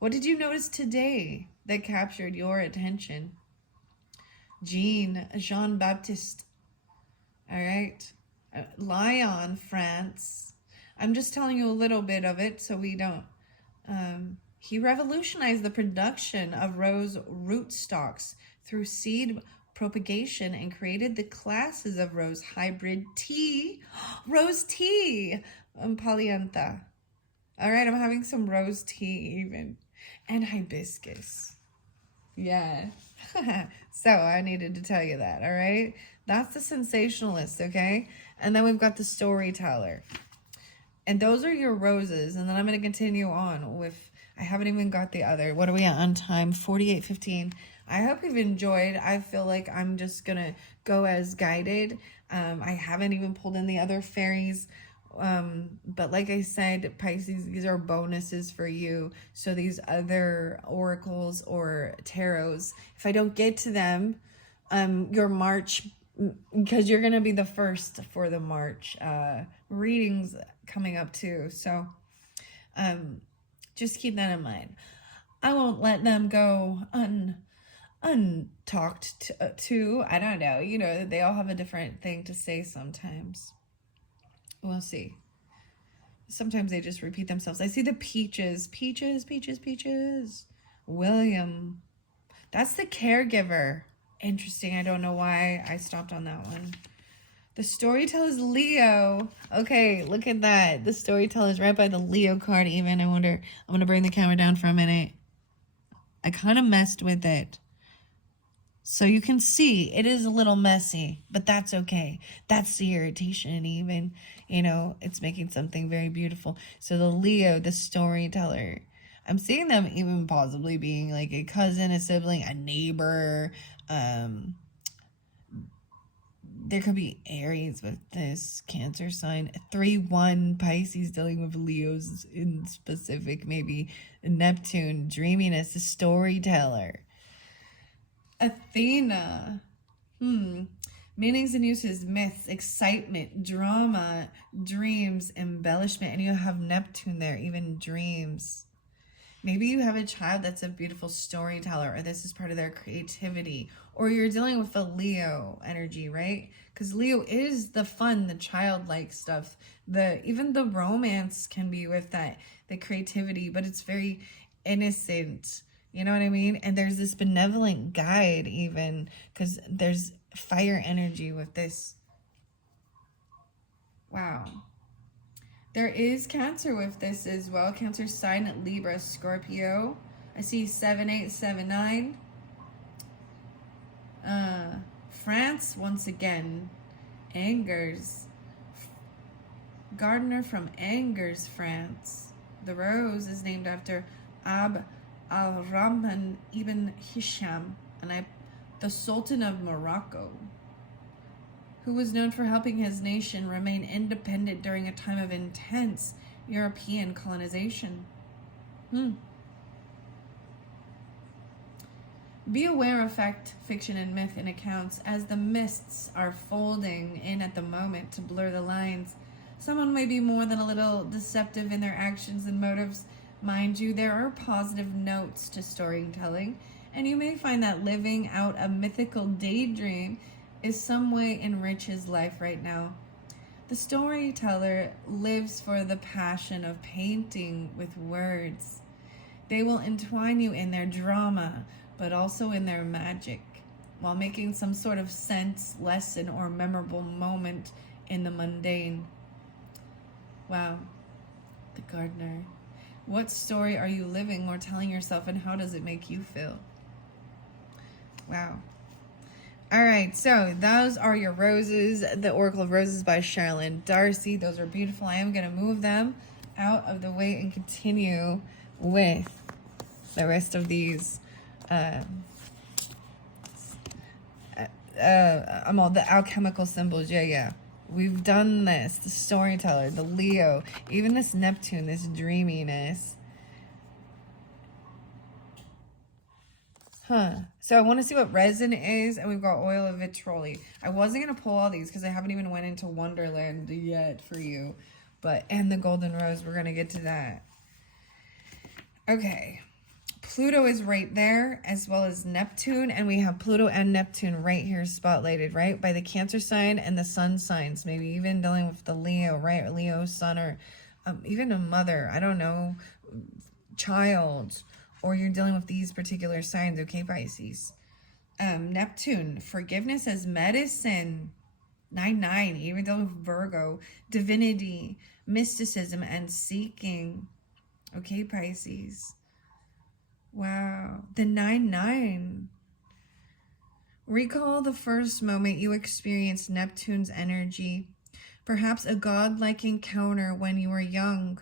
What did you notice today that captured your attention? Jean-Baptiste. All right. Lyon, France. I'm just telling you a little bit of it so we don't. He revolutionized the production of rose rootstocks through seed propagation and created the classes of rose hybrid tea, rose tea, polyantha. All right, I'm having some rose tea even, and hibiscus. Yeah. So I needed to tell you that, all right? That's the sensationalist, okay? And then we've got the storyteller. And those are your roses. And then I'm going to continue on with, I haven't even got the other. What are we at on time? 48:15. I hope you've enjoyed. I feel like I'm just going to go as guided. I haven't even pulled in the other fairies. But like I said, Pisces, these are bonuses for you. So these other oracles or tarots, if I don't get to them, your March, because you're going to be the first for the March readings coming up too. So just keep that in mind. I won't let them go untalked to. I don't know. You know, they all have a different thing to say sometimes. We'll see. Sometimes they just repeat themselves. I see the peaches. Peaches, peaches, peaches. William. That's the caregiver. Interesting. I don't know why I stopped on that one. The storyteller is Leo. Okay, look at that. The storyteller is right by the Leo card even. I wonder, I'm going to bring the camera down for a minute. I kind of messed with it. So you can see it is a little messy, but that's okay. That's the irritation even, you know, it's making something very beautiful. So the Leo, the storyteller, I'm seeing them even possibly being like a cousin, a sibling, a neighbor, there could be Aries with this Cancer sign. 3-1 Pisces dealing with Leos in specific. Maybe Neptune, dreaminess, a storyteller. Athena. Meanings and uses, myths, excitement, drama, dreams, embellishment. And you have Neptune there, even dreams. Maybe you have a child that's a beautiful storyteller, or this is part of their creativity, or you're dealing with the Leo energy, right? Because Leo is the fun, the childlike stuff. Even the romance can be with that, the creativity, but it's very innocent. You know what I mean? And there's this benevolent guide even, because there's fire energy with this. Wow. There is Cancer with this as well. Cancer sign, Libra, Scorpio. I see 7879. France, once again. Angers. Gardener from Angers, France. The rose is named after Ab al-Rahman ibn Hisham, the Sultan of Morocco, who was known for helping his nation remain independent during a time of intense European colonization. Be aware of fact, fiction, and myth in accounts as the mists are folding in at the moment to blur the lines. Someone may be more than a little deceptive in their actions and motives. Mind you, there are positive notes to storytelling, and you may find that living out a mythical daydream is some way enrich his life right now. The storyteller lives for the passion of painting with words. They will entwine you in their drama, but also in their magic, while making some sort of sense, lesson, or memorable moment in the mundane. Wow. The gardener. What story are you living or telling yourself, and how does it make you feel? Wow. All right, so those are your roses, the Oracle of Roses by Sherilyn Darcy. Those are beautiful. I am going to move them out of the way and continue with the rest of these. I'm all the alchemical symbols. Yeah. We've done this. The storyteller, the Leo, even this Neptune, this dreaminess. So I want to see what resin is, and we've got oil of vitrioli. I wasn't going to pull all these because I haven't even went into Wonderland yet for you. And the golden rose, we're going to get to that. Okay. Pluto is right there, as well as Neptune, and we have Pluto and Neptune right here spotlighted, right? By the Cancer sign and the Sun signs, maybe even dealing with the Leo, right? Leo, Sun, or even a mother, I don't know, child, or you're dealing with these particular signs, okay, Pisces? Neptune, forgiveness as medicine, 9-9, even dealing with Virgo, divinity, mysticism, and seeking, okay, Pisces? Wow, the 9-9. Recall the first moment you experienced Neptune's energy, perhaps a godlike encounter when you were young.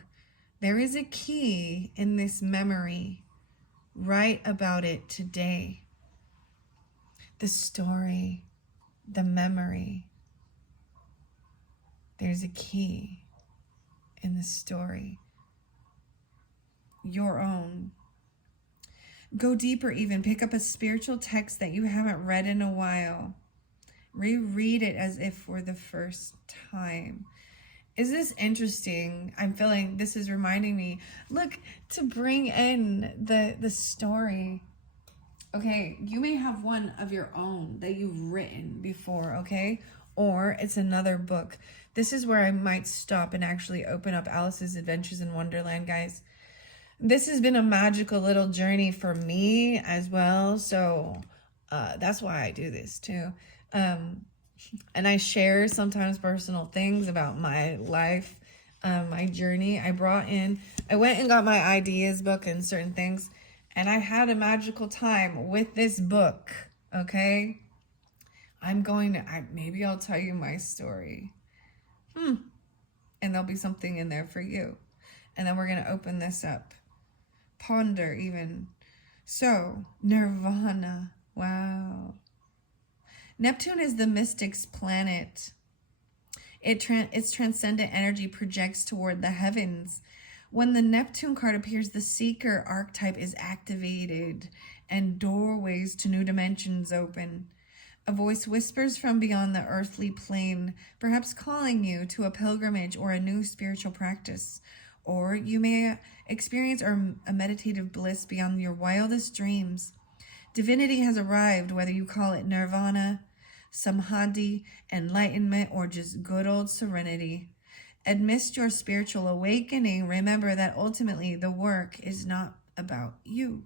There is a key in this memory. Write about it today. The story, the memory. There's a key in the story. Your own. Go deeper even. Pick up a spiritual text that you haven't read in a while. Reread it as if for the first time. Is this interesting? I'm feeling this is reminding me, look, to bring in the story. Okay, you may have one of your own that you've written before, okay? Or it's another book. This is where I might stop and actually open up Alice's Adventures in Wonderland, guys. This has been a magical little journey for me as well. So that's why I do this too. And I share sometimes personal things about my life, my journey. I went and got my ideas book and certain things, and I had a magical time with this book, okay? Maybe I'll tell you my story. And there'll be something in there for you. And then we're going to open this up. Ponder even. So, nirvana. Wow. Neptune is the mystic's planet. Its transcendent energy projects toward the heavens. When the Neptune card appears, the seeker archetype is activated and doorways to new dimensions open. A voice whispers from beyond the earthly plane, perhaps calling you to a pilgrimage or a new spiritual practice. Or you may experience a meditative bliss beyond your wildest dreams. Divinity has arrived, whether you call it nirvana, samadhi, enlightenment, or just good old serenity. Amidst your spiritual awakening, remember that ultimately the work is not about you.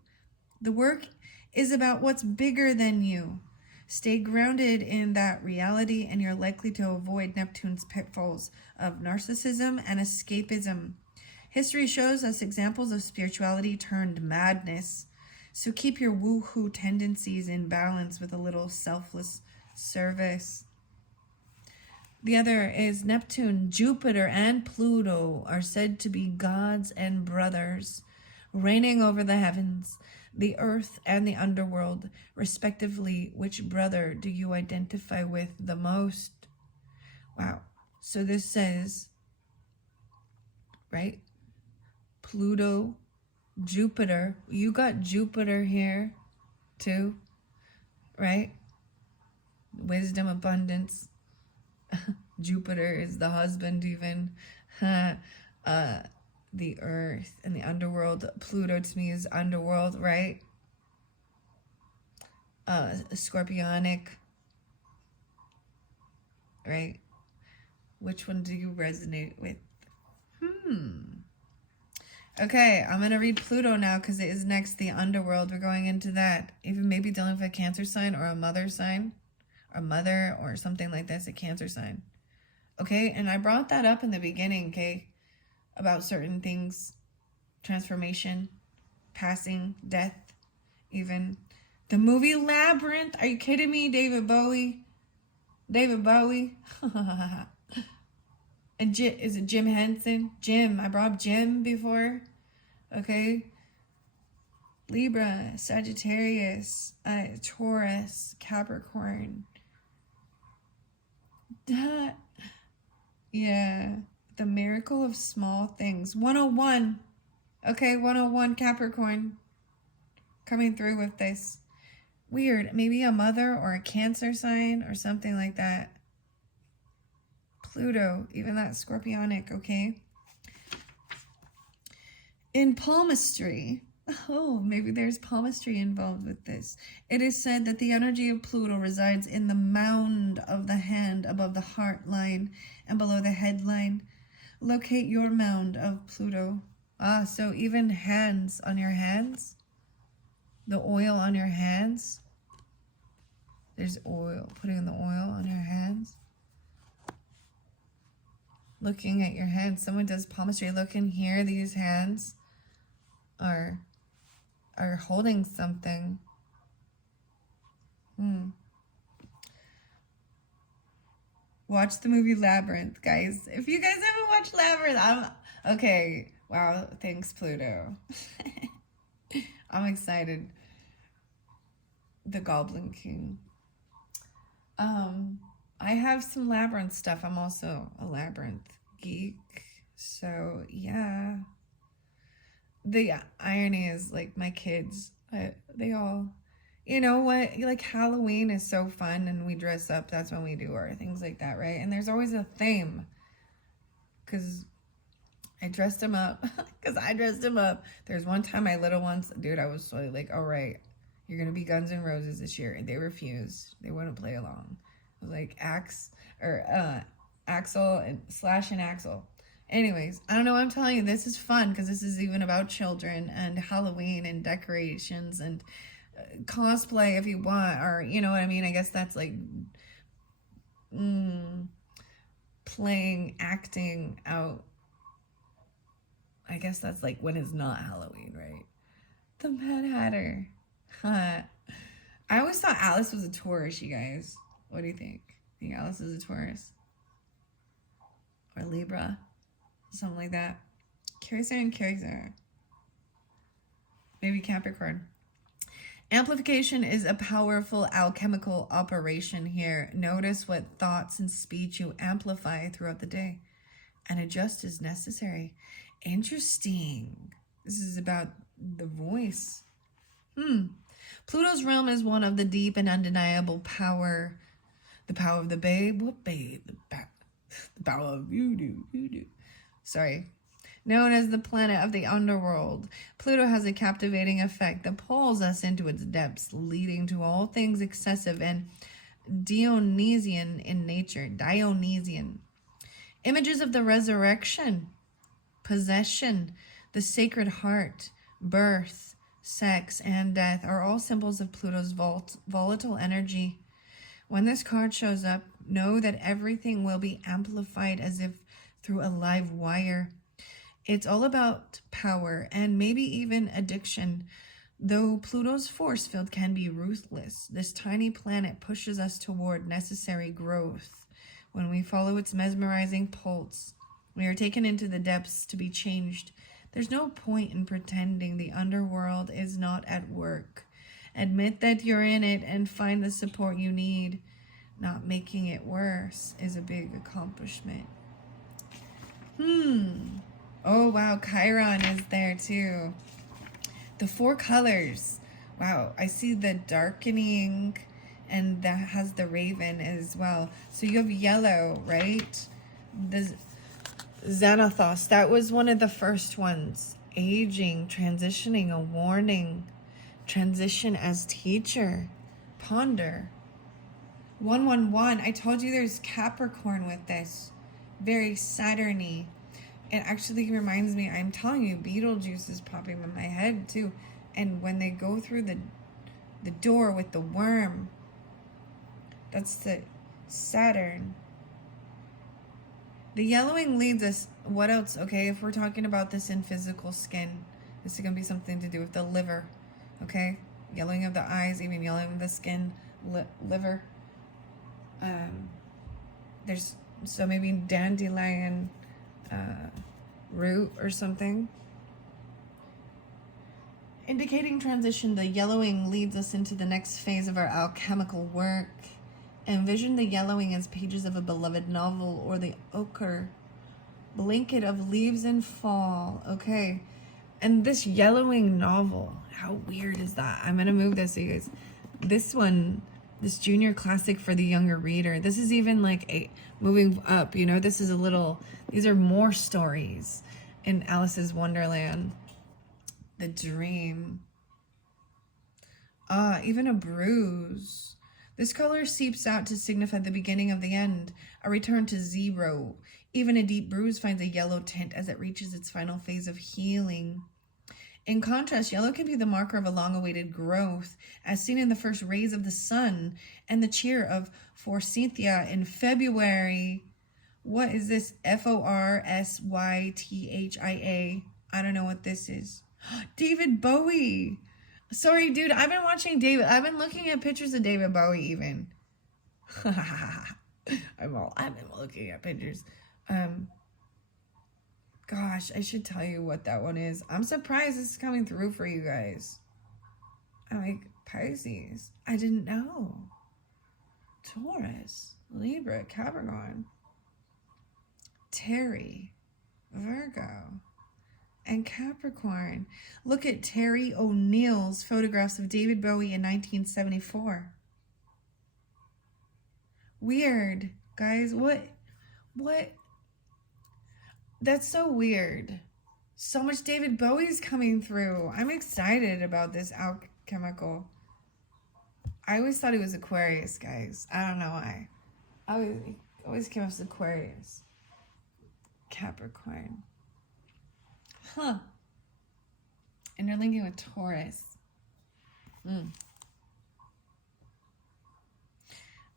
The work is about what's bigger than you. Stay grounded in that reality, and you're likely to avoid Neptune's pitfalls of narcissism and escapism. History shows us examples of spirituality turned madness. So keep your woohoo tendencies in balance with a little selfless service. The other is Neptune. Jupiter and Pluto are said to be gods and brothers, reigning over the heavens, the earth, and the underworld, respectively. Which brother do you identify with the most? Wow. So this says, right? Pluto, Jupiter. You got Jupiter here too, right? Wisdom, abundance. Jupiter is the husband even. The earth and the underworld. Pluto to me is underworld, right? Scorpionic, right? Which one do you resonate with? Okay, I'm going to read Pluto now because it is next, the underworld. We're going into that. Even maybe dealing with a Cancer sign or a mother sign. Or mother or something like this, a Cancer sign. Okay, and I brought that up in the beginning, okay? About certain things. Transformation. Passing. Death. Even. The movie Labyrinth. Are you kidding me? David Bowie. David Bowie. And is it Jim Henson? Jim. I brought up Jim before. Okay. Libra, Sagittarius, Taurus, Capricorn. Yeah. The miracle of small things. 101. Okay, 101 Capricorn. Coming through with this. Weird. Maybe a mother or a Cancer sign or something like that. Pluto, even that scorpionic, okay? In palmistry, oh, maybe there's palmistry involved with this. It is said that the energy of Pluto resides in the mound of the hand above the heart line and below the head line. Locate your mound of Pluto. Ah, so even hands on your hands, the oil on your hands. There's oil, putting the oil on your hands. Looking at your hands. Someone does palmistry. Look in here. These hands are holding something. Watch the movie Labyrinth, guys. If you guys haven't watched Labyrinth, okay. Wow, thanks, Pluto. I'm excited. The Goblin King. I have some Labyrinth stuff. I'm also a Labyrinth geek. So, yeah. The irony is, like, my kids, they all, you know what? Like, Halloween is so fun and we dress up. That's when we do our things like that, right? And there's always a theme. Because I dressed them up. There's one time my little ones, dude, I was so like, all right, you're going to be Guns N' Roses this year. And they refused. They wouldn't play along. Like Axel and Slash and Axel. Anyways, I don't know. I'm telling you, this is fun because this is even about children and Halloween and decorations and cosplay if you want, or you know what I mean. I guess that's like playing, acting out. I guess that's like when it's not Halloween, right? The Mad Hatter. I always thought Alice was a Taurus, you guys. What do you think? Think Alice is a Taurus? Or Libra? Something like that. Cancer and Cancer. Maybe Capricorn. Amplification is a powerful alchemical operation here. Notice what thoughts and speech you amplify throughout the day and adjust as necessary. Interesting. This is about the voice. Pluto's realm is one of the deep and undeniable power. The power of the babe. What babe? The power of you do. Sorry. Known as the planet of the underworld, Pluto has a captivating effect that pulls us into its depths, leading to all things excessive and Dionysian in nature. Dionysian. Images of the resurrection, possession, the sacred heart, birth, sex, and death are all symbols of Pluto's volatile energy. When this card shows up, know that everything will be amplified as if through a live wire. It's all about power and maybe even addiction. Though Pluto's force field can be ruthless, this tiny planet pushes us toward necessary growth. When we follow its mesmerizing pulse, we are taken into the depths to be changed. There's no point in pretending the underworld is not at work. Admit that you're in it and find the support you need. Not making it worse is a big accomplishment. Oh, wow, Chiron is there too. The 4 colors. Wow, I see the darkening, and that has the raven as well. So you have yellow, right? The Xanathos, that was one of the first ones. Aging, transitioning, a warning. Transition as teacher. Ponder. 111, I told you there's Capricorn with this. Very Saturn-y. It actually reminds me, I'm telling you, Beetlejuice is popping in my head too. And when they go through the door with the worm, that's the Saturn. The yellowing leads us, what else? Okay, if we're talking about this in physical skin, this is going to be something to do with the liver. Okay, yellowing of the eyes, even yellowing of the skin, liver. There's, so maybe dandelion root or something. Indicating transition, the yellowing leads us into the next phase of our alchemical work. Envision the yellowing as pages of a beloved novel or the ochre blanket of leaves in fall. Okay, and this yellowing novel, how weird is that? I'm gonna move this so you guys. This one, this junior classic for the younger reader. This is even like a moving up, you know, this is a little, these are more stories in Alice's Wonderland. The dream. Even a bruise. This color seeps out to signify the beginning of the end, a return to zero. Even a deep bruise finds a yellow tint as it reaches its final phase of healing. In contrast, yellow can be the marker of a long-awaited growth, as seen in the first rays of the sun and the cheer of Forsythia in February. What is this? Forsythia. I don't know what this is. David Bowie. Sorry, dude. I've been watching David. I've been looking at pictures of David Bowie even. I've been looking at pictures. Gosh, I should tell you what that one is. I'm surprised this is coming through for you guys. I'm like, Pisces. I didn't know. Taurus, Libra, Capricorn, Terry, Virgo, and Capricorn. Look at Terry O'Neill's photographs of David Bowie in 1974. Weird, guys. What? That's so weird. So much David Bowie's coming through. I'm excited about this alchemical. I always thought he was Aquarius, guys. I don't know why. I always came up as Aquarius. Capricorn. Huh. And you're linking with Taurus.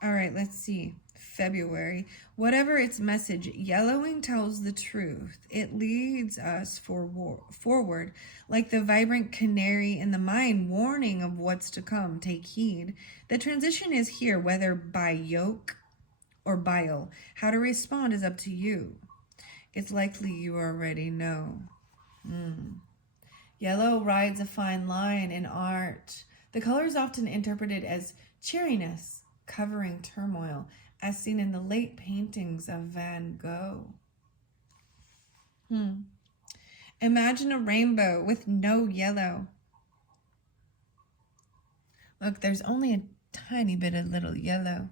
All right, let's see. February. Whatever its message, yellowing tells the truth. It leads us forward, like the vibrant canary in the mine, warning of what's to come. Take heed. The transition is here, whether by yoke or bile. How to respond is up to you. It's likely you already know. Yellow rides a fine line in art. The color is often interpreted as cheeriness, covering turmoil, as seen in the late paintings of Van Gogh. Imagine a rainbow with no yellow. Look, there's only a tiny bit of little yellow.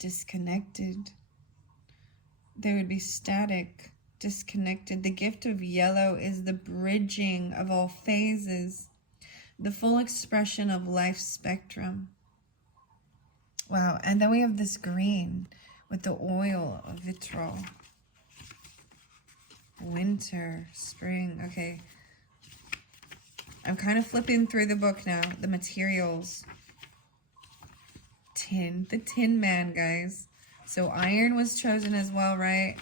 Disconnected. They would be static, disconnected. The gift of yellow is the bridging of all phases, the full expression of life's spectrum. Wow, and then we have this green with the oil of vitriol. Winter, spring, okay. I'm kind of flipping through the book now, the materials. Tin, the Tin Man, guys. So iron was chosen as well, right?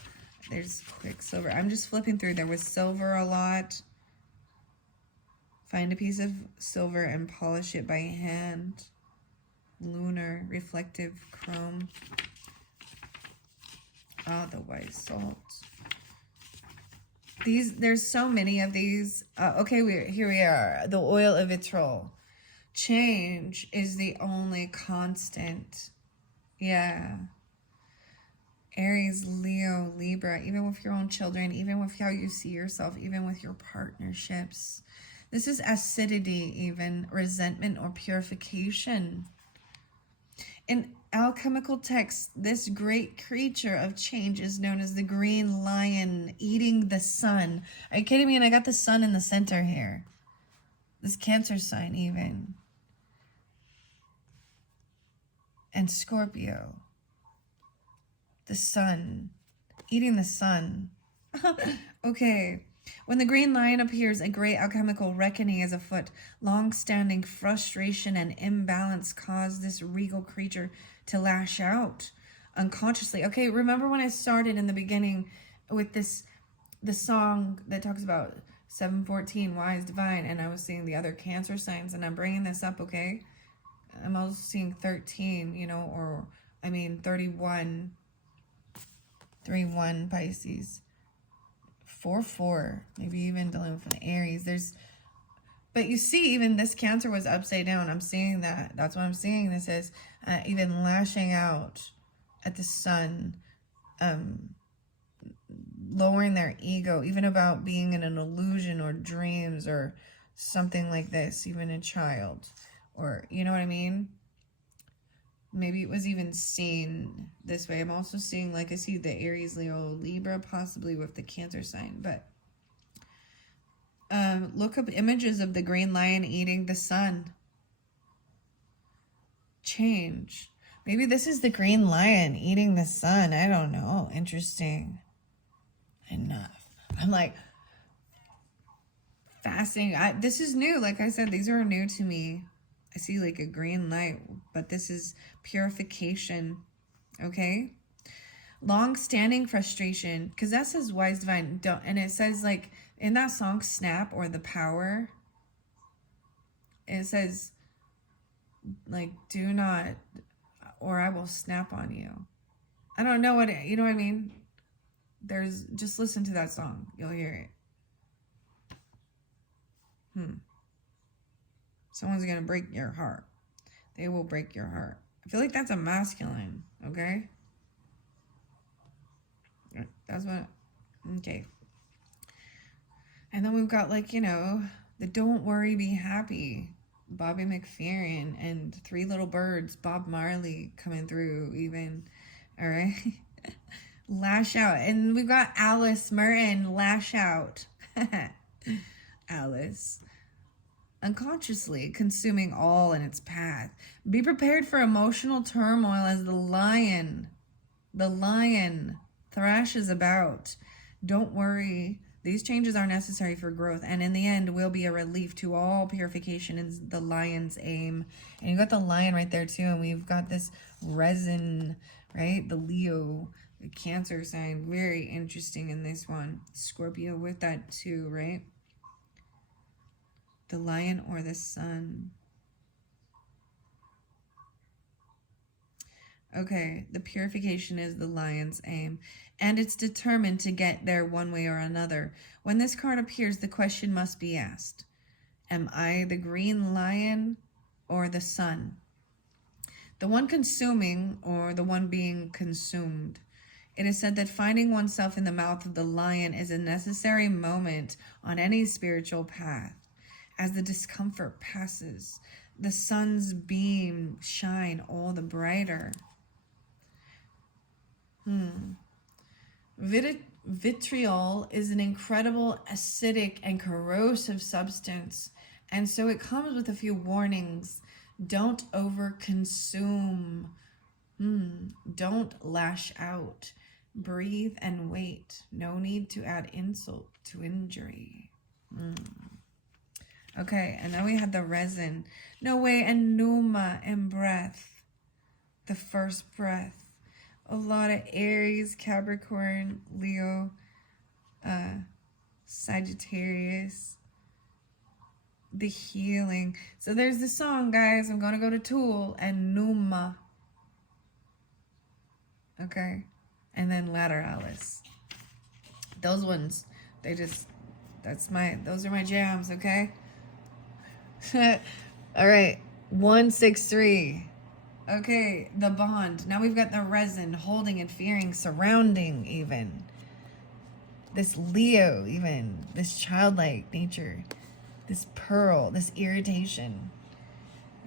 There's quicksilver. I'm just flipping through. There was silver a lot. Find a piece of silver and polish it by hand. Lunar, reflective, chrome. Ah, the white salt. There's so many of these. Okay, here we are. The oil of vitriol. Change is the only constant. Yeah. Aries, Leo, Libra, even with your own children, even with how you see yourself, even with your partnerships. This is acidity, even resentment or purification. In alchemical texts, this great creature of change is known as the green lion eating the sun. Are you kidding me? And I got the sun in the center here. This Cancer sign even. And Scorpio. The sun. Eating the sun. Okay. When the green lion appears, a great alchemical reckoning is afoot. Long-standing frustration and imbalance cause this regal creature to lash out unconsciously. Okay, remember when I started in the beginning with the song that talks about 714, wise, divine, and I was seeing the other Cancer signs, and I'm bringing this up, okay? I'm also seeing 13, you know, or, I mean, 31, 3-1 Pisces. 4-4, maybe even dealing with an Aries. But you see, even this Cancer was upside down. I'm seeing that. That's what I'm seeing. This is even lashing out at the sun, lowering their ego, even about being in an illusion or dreams or something like this, even a child, or you know what I mean? Maybe it was even seen this way. I'm also seeing, like, I see the Aries, Leo, Libra, possibly with the Cancer sign. But look up images of the green lion eating the sun. Change. Maybe this is the green lion eating the sun. I don't know. Interesting. Enough. I'm like, fascinating. This is new. Like I said, these are new to me. I see like a green light, but this is purification, okay? Long-standing frustration, because that says wise divine, don't, and it says like in that song Snap or The Power, it says like, do not, or I will snap on you. I don't know what, you know what I mean? Just listen to that song. You'll hear it. Someone's going to break your heart. They will break your heart. I feel like that's a masculine, okay? That's what, okay. And then we've got, like, you know, the Don't Worry, Be Happy, Bobby McFerrin, and Three Little Birds, Bob Marley coming through even, all right? Lash out. And we've got Alice Merton, Lash Out. Alice. Unconsciously consuming all in its path. Be prepared for emotional turmoil as the lion thrashes about. Don't worry. These changes are necessary for growth, and in the end will be a relief to all. Purification is the lion's aim. And you got the lion right there too, and we've got this resin, right? The Leo, the Cancer sign. Very interesting in this one. Scorpio with that too, right? The lion or the sun. Okay, the purification is the lion's aim, and it's determined to get there one way or another. When this card appears, the question must be asked. Am I the green lion or the sun? The one consuming or the one being consumed? It is said that finding oneself in the mouth of the lion is a necessary moment on any spiritual path. As the discomfort passes, the sun's beam shine all the brighter. Vitriol is an incredible acidic and corrosive substance, and so it comes with a few warnings. Don't overconsume. Don't lash out. Breathe and wait. No need to add insult to injury. Okay, and now we had the resin. No way, and pneuma and breath. The first breath. A lot of Aries, Capricorn, Leo, Sagittarius. The healing. So there's the song, guys. I'm going to go to Tool and pneuma. Okay. And then Lateralis. Those ones, they just, those are my jams, okay? All right. 163. Okay, the bond. Now we've got the resin, holding and fearing, surrounding even. This Leo even, this childlike nature, this pearl, this irritation.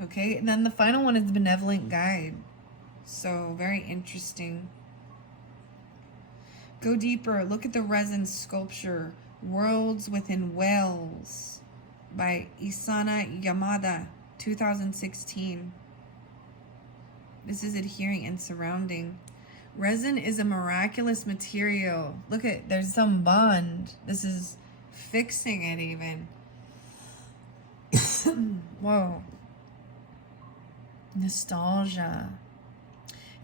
Okay, and then the final one is benevolent guide. So very interesting. Go deeper. Look at the resin sculpture, Worlds Within Wells by Isana Yamada, 2016. This is adhering and surrounding. Resin is a miraculous material. Look at, there's some bond. This is fixing it even. Whoa. Nostalgia.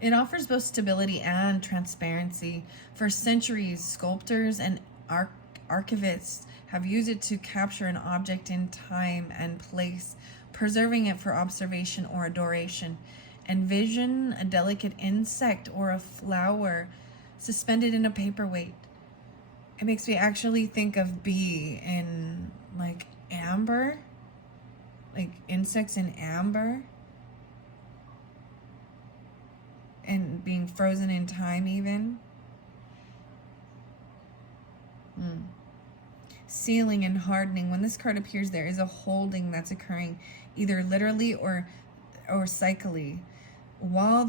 It offers both stability and transparency. For centuries, sculptors and archivists have used it to capture an object in time and place, preserving it for observation or adoration. Envision a delicate insect or a flower suspended in a paperweight. It makes me actually think of bee in like amber, like insects in amber, and being frozen in time even. Sealing and hardening. When this card appears, there is a holding that's occurring either literally or cyclically. While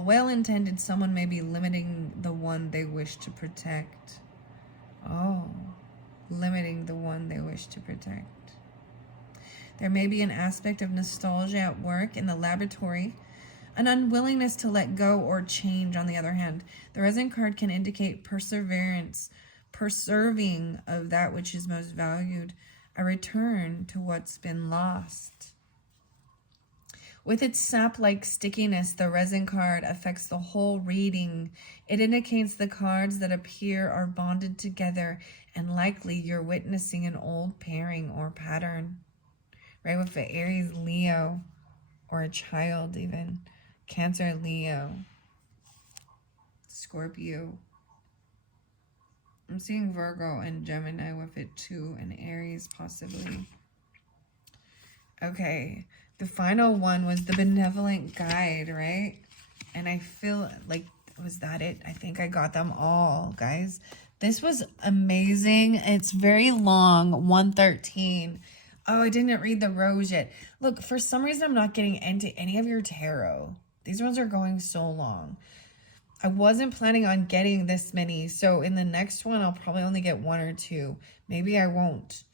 well intended, someone may be limiting the one they wish to protect. Oh, limiting the one they wish to protect. There may be an aspect of nostalgia at work in the laboratory, an unwillingness to let go or change. On the other hand, the resin card can indicate perseverance, preserving of that which is most valued, a return to what's been lost. With its sap-like stickiness, the resin card affects the whole reading. It indicates the cards that appear are bonded together, and likely you're witnessing an old pairing or pattern. Right, with the Aries Leo, or a child even. Cancer Leo. Scorpio. I'm seeing Virgo and Gemini with it too, and Aries possibly. Okay. The final one was the benevolent guide, right? And I feel like, was that it? I think I got them all, guys. This was amazing. It's very long, 113. Oh, I didn't read the rose yet. Look, for some reason, I'm not getting into any of your tarot. These ones are going so long. I wasn't planning on getting this many. So in the next one, I'll probably only get one or two. Maybe I won't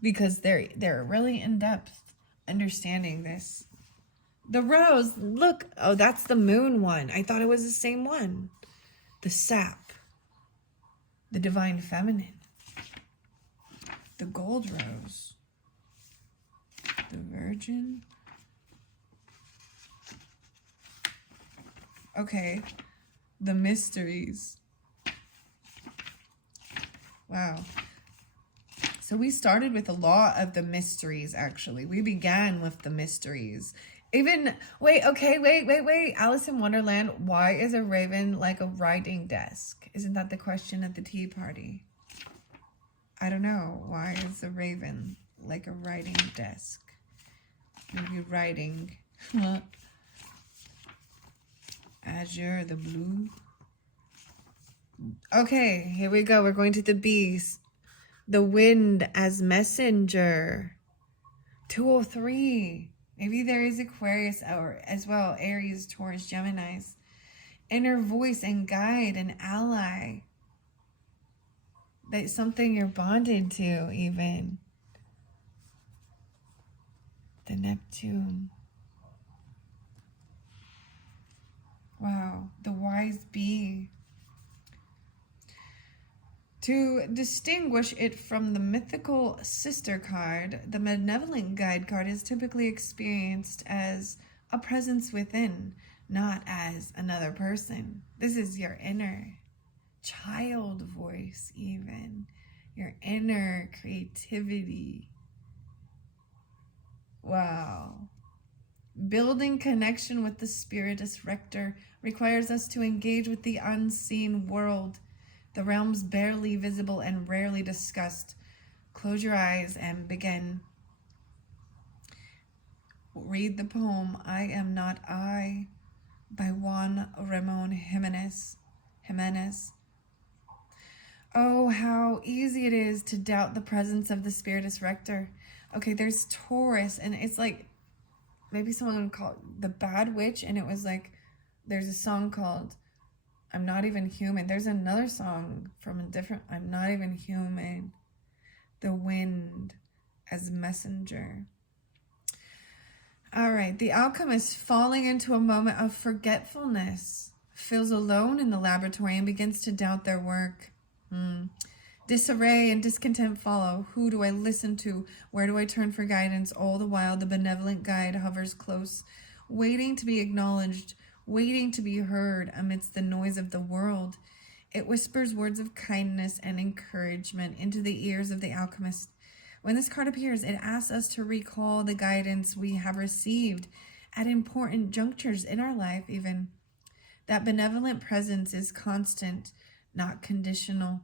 because they're really in depth. Understanding this. The rose, look. Oh, that's the moon one. I thought it was the same one. The sap. The divine feminine. The gold rose. The virgin. Okay. The mysteries. Wow. So we started with a lot of the mysteries, actually. We began with the mysteries. Even, wait, okay, wait. Alice in Wonderland, why is a raven like a writing desk? Isn't that the question at the tea party? I don't know. Why is a raven like a writing desk? Maybe writing. Azure, the blue. Okay, here we go. We're going to the bees. The wind as messenger. 203. Maybe there is Aquarius or as well. Aries, Taurus, Geminis. Inner voice and guide and ally. That's something you're bonded to even. The Neptune. Wow. The wise bee. To distinguish it from the mythical sister card, the benevolent guide card is typically experienced as a presence within, not as another person. This is your inner child voice, even your inner creativity. Wow. Building connection with the Spiritus Rector requires us to engage with the unseen world, the realms barely visible and rarely discussed. Close your eyes and begin. Read the poem I Am Not I by Juan Ramon Jimenez. Oh, how easy it is to doubt the presence of the Spiritus Rector. Okay, there's Taurus, and it's like, maybe someone would call it the Bad Witch, and it was like, there's a song called I'm Not Even Human. There's another song from a different, I'm Not Even Human. The wind as messenger. All right, the alchemist falling into a moment of forgetfulness, feels alone in the laboratory and begins to doubt their work. Disarray and discontent follow. Who do I listen to? Where do I turn for guidance? All the while, the benevolent guide hovers close, waiting to be acknowledged, waiting to be heard amidst the noise of the world. It whispers words of kindness and encouragement into the ears of the alchemist. When this card appears, it asks us to recall the guidance we have received at important junctures in our life, even. That benevolent presence is constant, not conditional.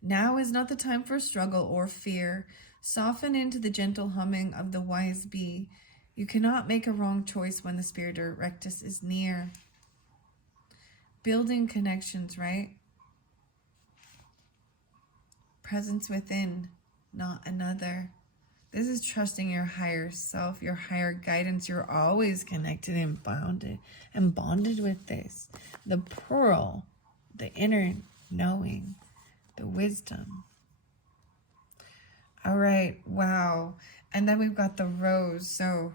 Now is not the time for struggle or fear. Soften into the gentle humming of the wise bee. You cannot make a wrong choice when the Spiritus Rectus is near. Building connections, right? Presence within, not another. This is trusting your higher self, your higher guidance. You're always connected and bonded with this. The pearl, the inner knowing, the wisdom. All right, wow. And then we've got the rose. So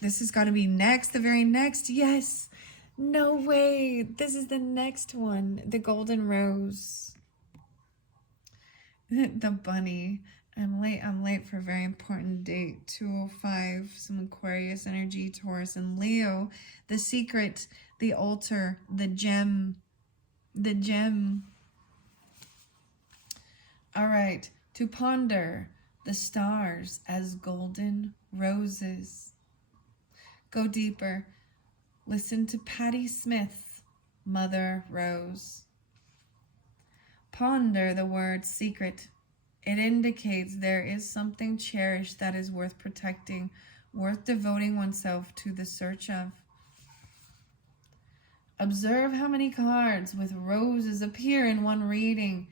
this has got to be next, the very next. Yes. No way. This is the next one. The golden rose. The bunny. I'm late for a very important date. 205, some Aquarius energy, Taurus and Leo. The secret, the altar, the gem. The gem. All right. To ponder the stars as golden roses. Go deeper. Listen to Patti Smith, Mother Rose. Ponder the word secret. It indicates there is something cherished that is worth protecting, worth devoting oneself to the search of. Observe how many cards with roses appear in one reading.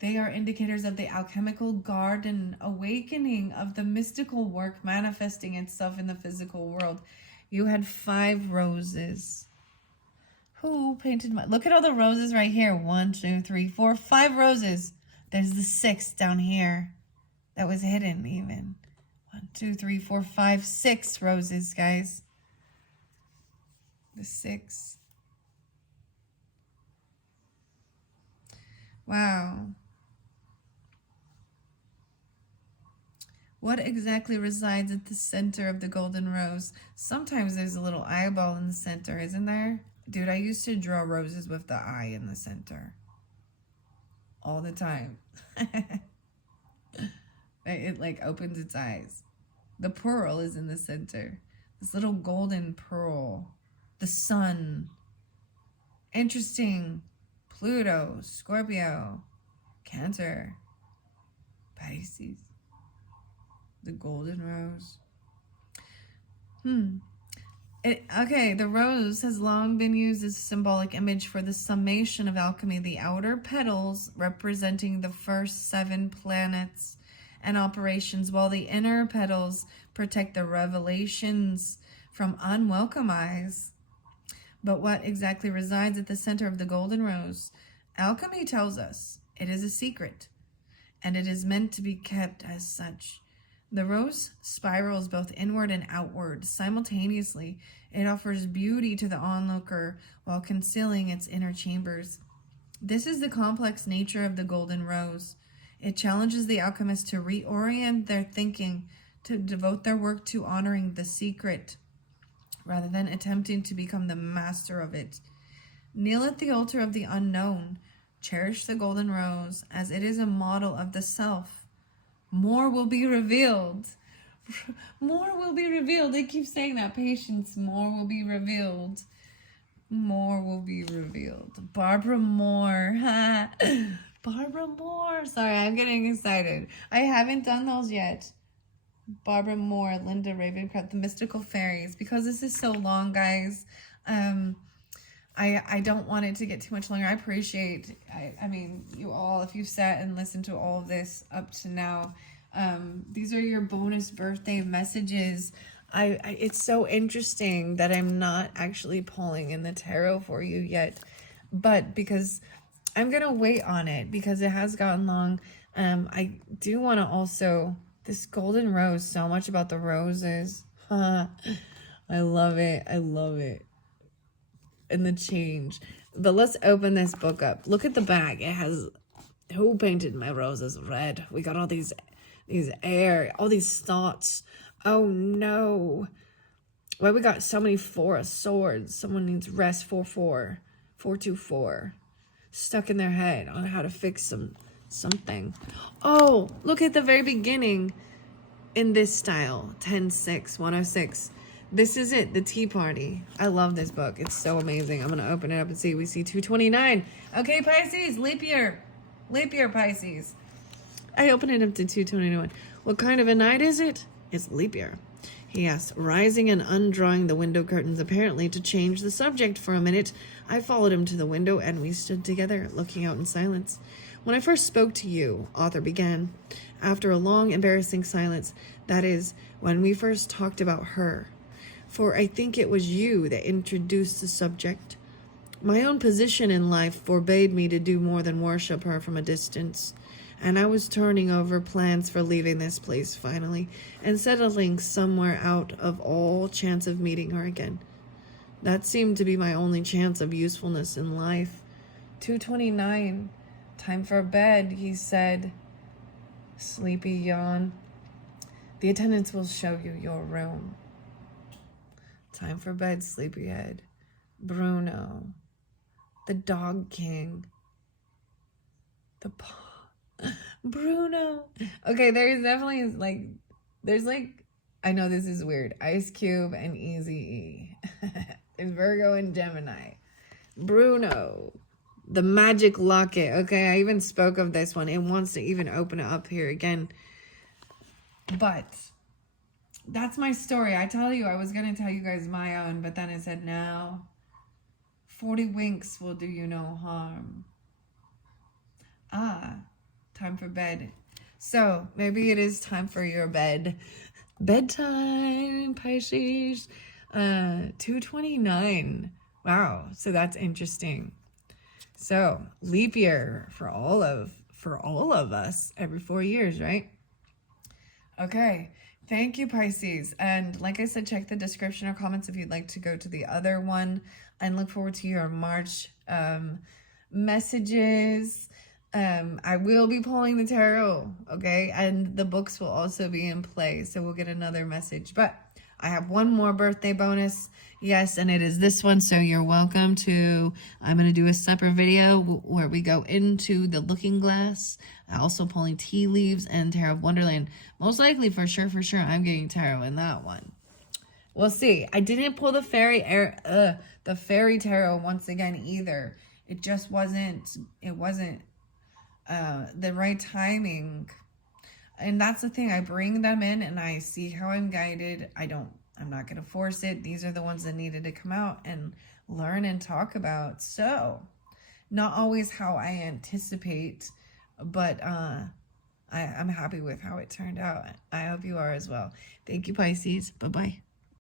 They are indicators of the alchemical garden, awakening of the mystical work manifesting itself in the physical world. You had 5 roses. Who painted my... Look at all the roses right here. 1, 2, 3, 4, 5 roses. There's the 6th down here. That was hidden even. 1, 2, 3, 4, 5, 6 roses, guys. The 6. Wow. What exactly resides at the center of the golden rose? Sometimes there's a little eyeball in the center, isn't there? Dude, I used to draw roses with the eye in the center. All the time. It like opens its eyes. The pearl is in the center. This little golden pearl. The sun. Interesting. Pluto, Scorpio, Cancer, Pisces. The golden rose. Okay, the rose has long been used as a symbolic image for the summation of alchemy, the outer petals representing the first 7 planets and operations, while the inner petals protect the revelations from unwelcome eyes. But what exactly resides at the center of the golden rose? Alchemy tells us it is a secret, and it is meant to be kept as such. The rose spirals both inward and outward simultaneously. It offers beauty to the onlooker while concealing its inner chambers. This is the complex nature of the golden rose. It challenges the alchemist to reorient their thinking, to devote their work to honoring the secret, rather than attempting to become the master of it. Kneel at the altar of the unknown. Cherish the golden rose, as it is a model of the self. More will be revealed. More will be revealed. They keep saying that. Patience. More will be revealed. More will be revealed. Barbara Moore. Barbara Moore. Sorry, I'm getting excited. I haven't done those yet. Barbara Moore, Linda Ravencroft, The Mystical Fairies. Because this is so long, guys, I don't want it to get too much longer. I appreciate, I mean, you all, if you've sat and listened to all of this up to now, these are your bonus birthday messages. It's so interesting that I'm not actually pulling in the tarot for you yet, but because I'm going to wait on it because it has gotten long. I do want to also, this golden rose, so much about the roses. I love it. I love it. And the change. But let's open this book up. Look at the back. It has, who painted my roses red? We got all these air, all these thoughts. Oh no. Why we got so many 4 of swords? Someone needs rest 424 stuck in their head on how to fix something. Oh, look at the very beginning in this style. 10-6, 106. This is it, the Tea Party. I love this book. It's so amazing. I'm going to open it up and see. We see 229. Okay, Pisces, leap year. Leap year, Pisces. I open it up to 229. What kind of a night is it? It's leap year. He asked, rising and undrawing the window curtains, apparently to change the subject for a minute. I followed him to the window, and we stood together, looking out in silence. When I first spoke to you, author began, after a long, embarrassing silence, that is, when we first talked about her. For I think it was you that introduced the subject. My own position in life forbade me to do more than worship her from a distance, and I was turning over plans for leaving this place finally, and settling somewhere out of all chance of meeting her again. That seemed to be my only chance of usefulness in life. 229. Time for bed, he said. Sleepy yawn. The attendants will show you your room. Time for bed, sleepyhead. Bruno. The dog king. Bruno. Okay, there's definitely I know this is weird. Ice Cube and Eazy-E. There's Virgo and Gemini. Bruno. The magic locket. Okay, I even spoke of this one. It wants to even open it up here again. But that's my story. I tell you, I was going to tell you guys my own, but then it said, no. 40 winks will do you no harm. Time for bed. So maybe it is time for your bed. Bedtime, Pisces. 229. Wow. So that's interesting. So leap year for all of us every 4 years, right? Okay. Thank you, Pisces. And like I said, check the description or comments if you'd like to go to the other one, and look forward to your March messages. I will be pulling the tarot, okay? And the books will also be in play, so we'll get another message. But I have one more birthday bonus. Yes, and it is this one, so you're welcome to. I'm going to do a separate video where we go into the looking glass, also pulling tea leaves and Tarot of Wonderland. Most likely, for sure, I'm getting tarot in that one. We'll see. I didn't pull the the fairy tarot once again either. It just wasn't, it wasn't the right timing. And that's the thing. I bring them in and I see how I'm guided. I'm not going to force it. These are the ones that needed to come out and learn and talk about. So, not always how I anticipate, but I'm happy with how it turned out. I hope you are as well. Thank you, Pisces. Bye-bye.